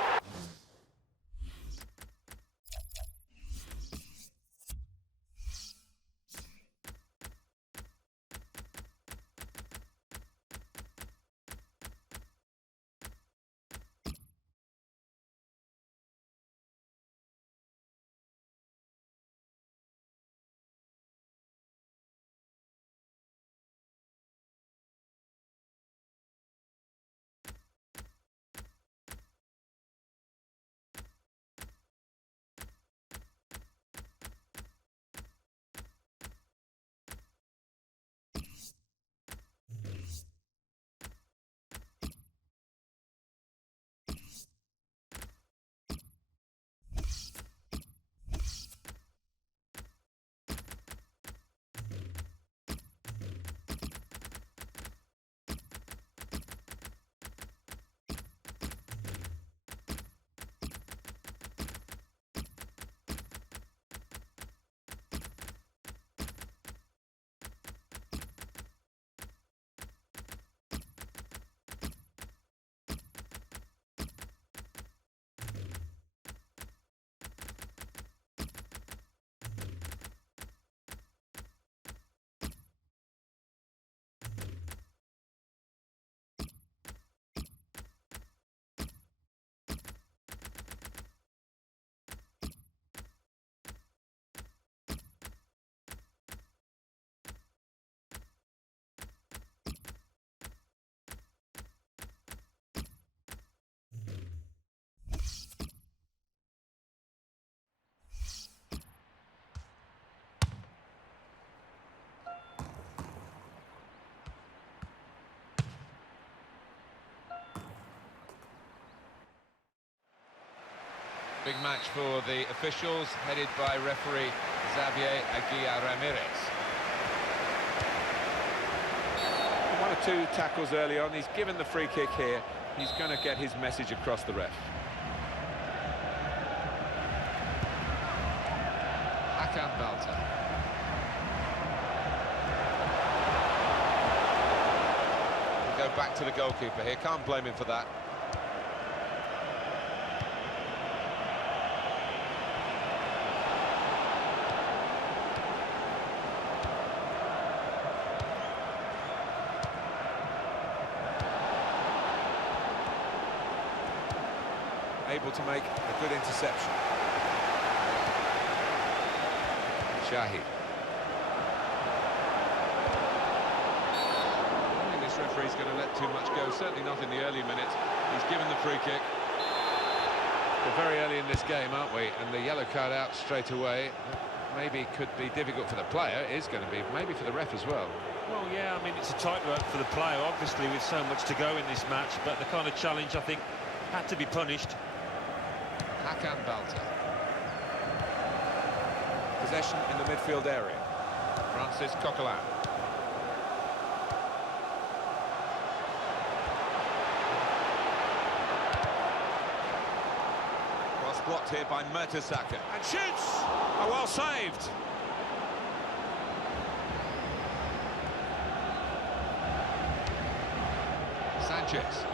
Big match for the officials, headed by referee Xavier Aguirre Ramirez. One or two tackles early on. He's given the free kick here. He's going to get his message across the ref. Hakan Balta. We'll go back to the goalkeeper here. Can't blame him for that. Able to make a good interception. Shahid. I don't think this referee's going to let too much go, certainly not in the early minutes. He's given the free kick. We're very early in this game, aren't we? And the yellow card out straight away maybe could be difficult for the player. It is going to be, maybe for the ref as well. Well, yeah, I mean, it's a tightrope for the player, obviously, with so much to go in this match, but the kind of challenge, I think, had to be punished. Hakan Balta. Possession in the midfield area. Francis Coquelin. Cross blocked here by Mertesacker. And shoots! Oh, well saved. Sanchez.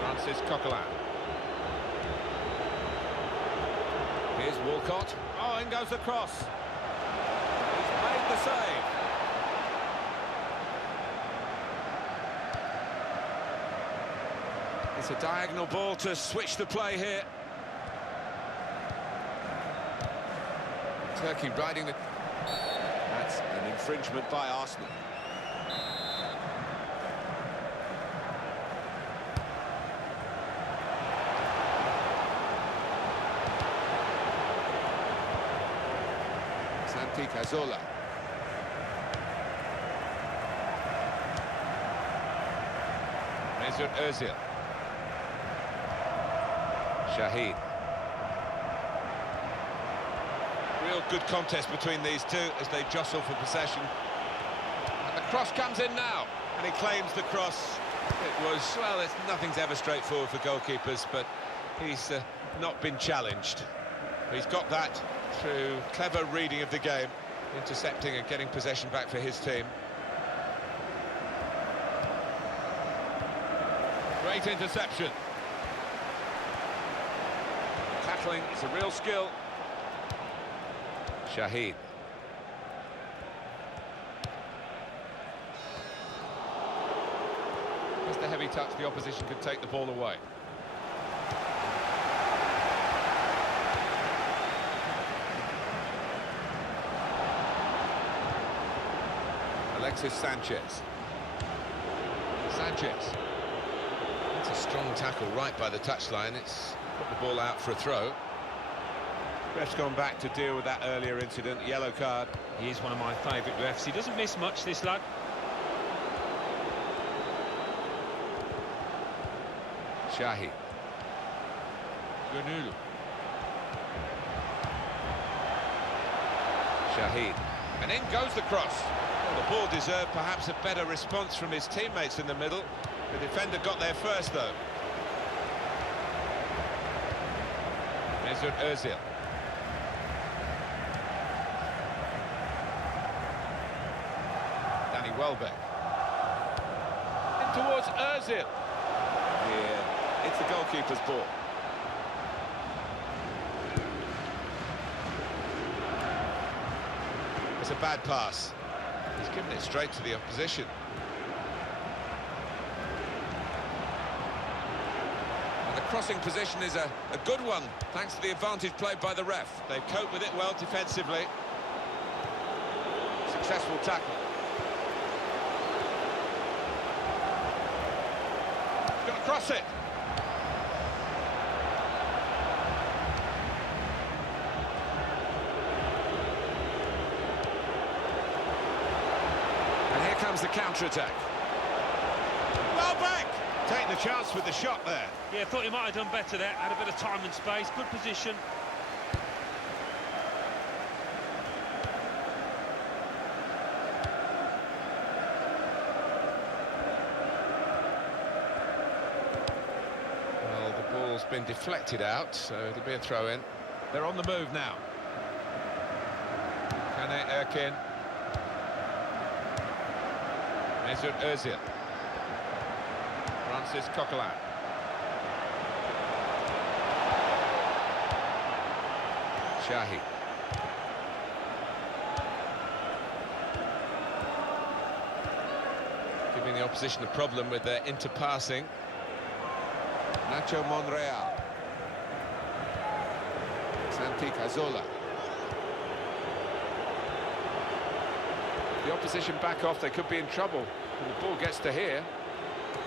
Francis Coquelin. Here's Walcott. Oh, in goes the cross. He's made the save. It's a diagonal ball to switch the play here. Turkey riding the... That's an infringement by Arsenal. Santi Cazorla. Mesut Özil. Shahid. Real good contest between these two as they jostle for possession. And the cross comes in now, and he claims the cross. It was, well, nothing's ever straightforward for goalkeepers, but he's not been challenged. He's got that through clever reading of the game, intercepting and getting possession back for his team. Great interception. Tackling is a real skill. Shahid. Just a heavy touch, the opposition could take the ball away. Alexis Sanchez. Sanchez. It's a strong tackle right by the touchline. It's put the ball out for a throw. Ref's gone back to deal with that earlier incident, yellow card. He is one of my favourite refs. He doesn't miss much, this lad. Shahid. Granulu. Shahid. And in goes the cross. Well, the ball deserved perhaps a better response from his teammates in the middle. The defender got there first, though. Mesut Özil. Danny Welbeck. In towards Özil. Yeah, it's the goalkeeper's ball. It's a bad pass. He's given it straight to the opposition. And the crossing position is a good one, thanks to the advantage played by the ref. They've coped with it well defensively. Successful tackle. Got to cross it. And here comes the counter-attack. Welbeck taking the chance with the shot there. Yeah, thought he might have done better there. Had a bit of time and space, good position. Well, the ball's been deflected out, so it'll be a throw-in. They're on the move now. Kane Erkin. Mesut Özil. Francis Coquelin. Shahid. Giving the opposition a problem with their interpassing. Nacho Monreal. Santi Cazorla. The opposition back off, they could be in trouble. When the ball gets to here,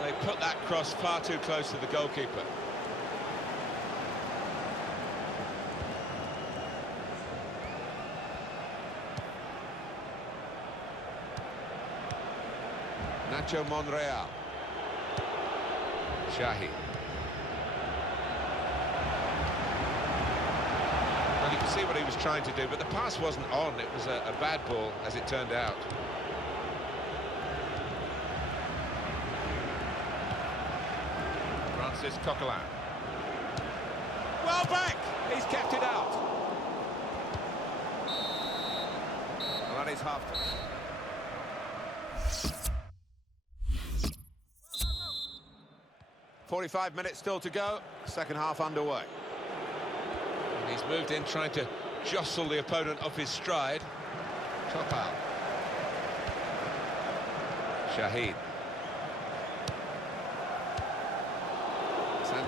they put that cross far too close to the goalkeeper. Nacho Monreal. Shahid. Well, you can see what he was trying to do, but the pass wasn't on. It was a bad ball, as it turned out. Francis Coquelin. Welbeck! He's kept it out. Well, that is half. 45 minutes still to go, second half underway. And he's moved in trying to jostle the opponent off his stride. Topal. Shahid.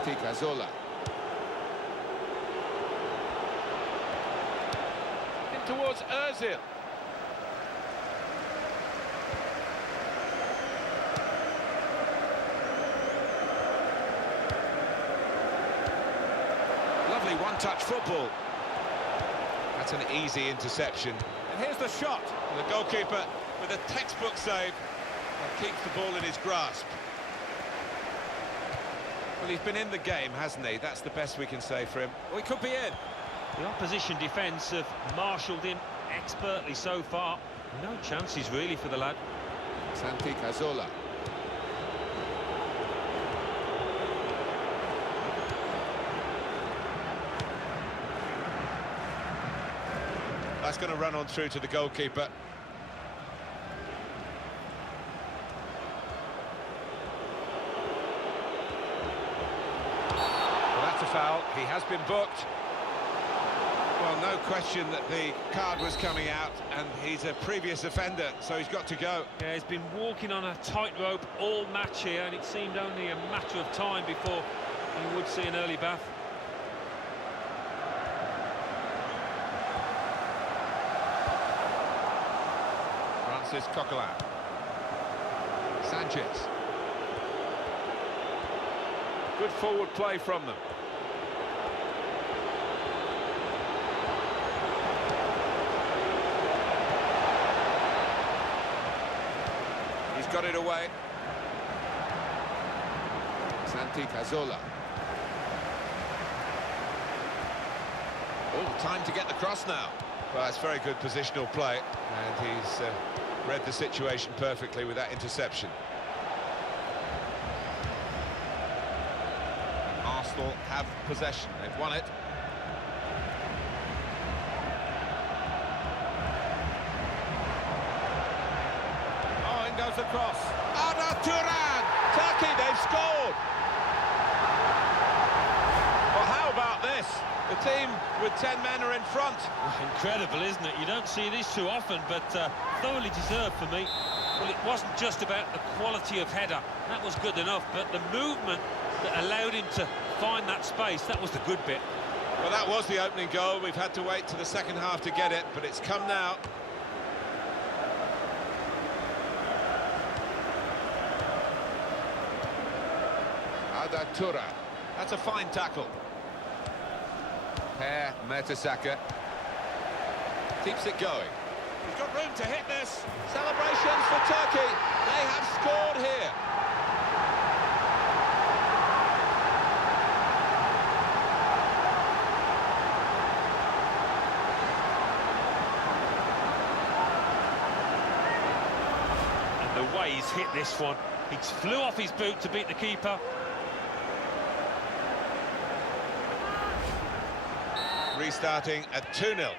Santi Cazorla. In towards Özil. Lovely one-touch football. That's an easy interception. And here's the shot. The goalkeeper with a textbook save and keeps the ball in his grasp. Well, he's been in the game, hasn't he? That's the best we can say for him. Well, he could be in. The opposition defence have marshalled him expertly so far. No chances really for the lad. Santi Cazorla. That's going to run on through to the goalkeeper. Well, that's a foul. He has been booked. Well, no question that the card was coming out, and he's a previous offender, so he's got to go. Yeah, he's been walking on a tightrope all match here, and it seemed only a matter of time before he would see an early bath. Francis Coquelin. Sanchez. Good forward play from them. He's got it away. Santi Cazorla. Oh, time to get the cross now. Well, that's very good positional play, and he's read the situation perfectly with that interception. Arsenal have possession. They've won it. Oh, in goes the cross. Arda Turan! Turkey, they've scored! Well, how about this? The team with 10 men are in front. Incredible, isn't it? You don't see this too often, but thoroughly deserved for me. Well, it wasn't just about the quality of header. That was good enough, but the movement that allowed him to find that space, that was the good bit. Well, that was the opening goal. We've had to wait to the second half to get it, but it's come now. Arda Turan. That's a fine tackle. Per Mertesacker keeps it going. He's got room to hit this. Celebrations for Turkey. They have scored here. And the way he's hit this one, he flew off his boot to beat the keeper. Restarting at 2-0.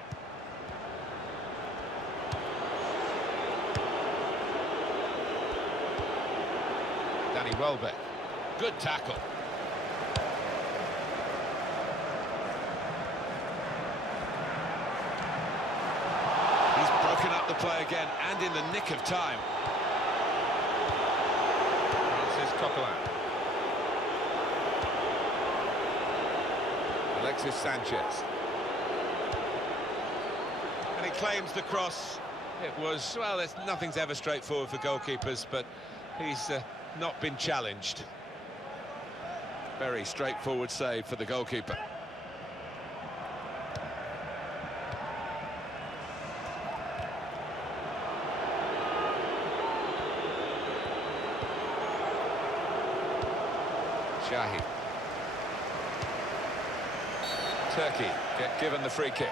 Danny Welbeck. Good tackle. He's broken up the play again, and in the nick of time. Francis Coquelin. Alexis Sanchez. And he claims the cross. It was, well, nothing's ever straightforward for goalkeepers, but he's not been challenged. Very straightforward save for the goalkeeper. Shahi. Turkey get given the free kick.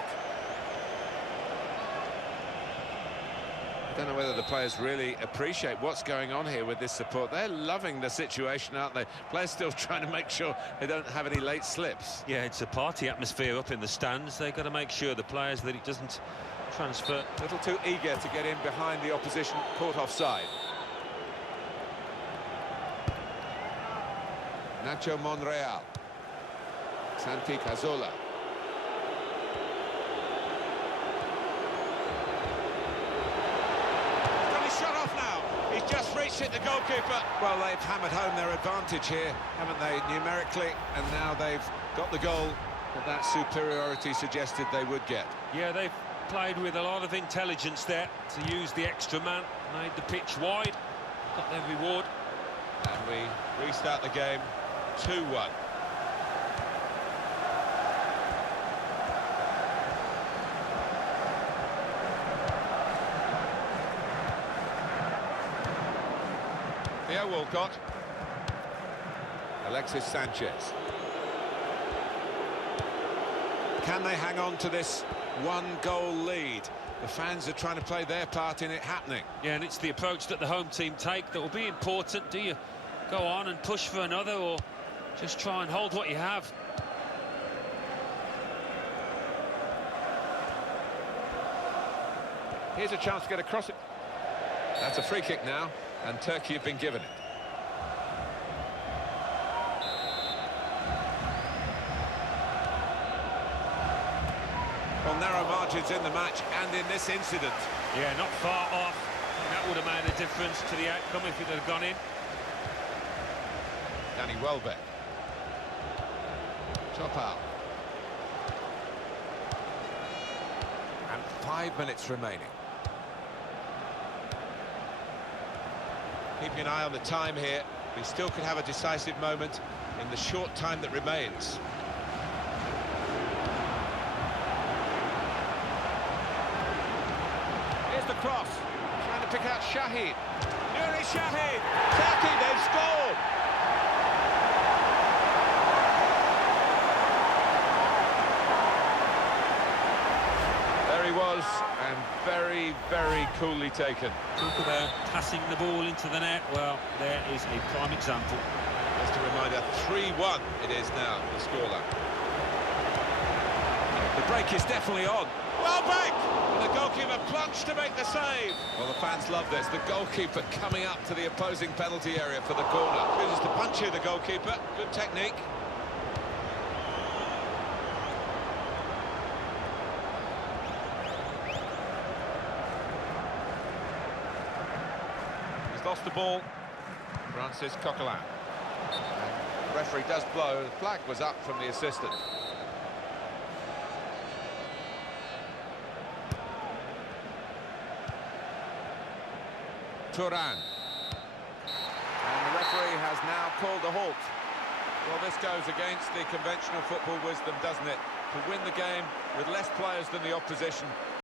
I don't know whether the players really appreciate what's going on here with this support. They're loving the situation, aren't they? Players still trying to make sure they don't have any late slips. Yeah, it's a party atmosphere up in the stands. They've got to make sure the players that it doesn't transfer. A little too eager to get in behind the opposition, caught offside. Nacho Monreal. Santi Cazorla. Got his shot off now. He's just reached Just hit the goalkeeper. Well, they've hammered home their advantage here, haven't they, numerically? And now they've got the goal that superiority suggested they would get. Yeah, they've played with a lot of intelligence there to use the extra man, made the pitch wide, got their reward. And we restart the game 2-1. Theo Walcott. Alexis Sanchez. Can they hang on to this one-goal lead? The fans are trying to play their part in it happening. Yeah, and it's the approach that the home team take that will be important. Do you go on and push for another, or just try and hold what you have? Here's a chance to get across it. That's a free kick now, and Turkey have been given it. Well, narrow margins in the match and in this incident. Yeah, not far off. I think that would have made a difference to the outcome if it had gone in. Danny Welbeck. Top out. And 5 minutes remaining. Keeping an eye on the time here. We still could have a decisive moment in the short time that remains. Here's the cross. Trying to pick out Shahid. Nuri Shahid. Turkey, they've scored. There he was, and very, very coolly taken. Talk about passing the ball into the net. Well, there is a prime example. Just a reminder, 3-1 it is now, the scoreline. The break is definitely on. Welbeck! And the goalkeeper plunged to make the save. Well, the fans love this. The goalkeeper coming up to the opposing penalty area for the corner. Chooses to punch you, the goalkeeper. Good technique. He's lost the ball. Francis Coquelin. The referee does blow. The flag was up from the assistant. Turan. And the referee has now called a halt. Well, this goes against the conventional football wisdom, doesn't it? To win the game with less players than the opposition,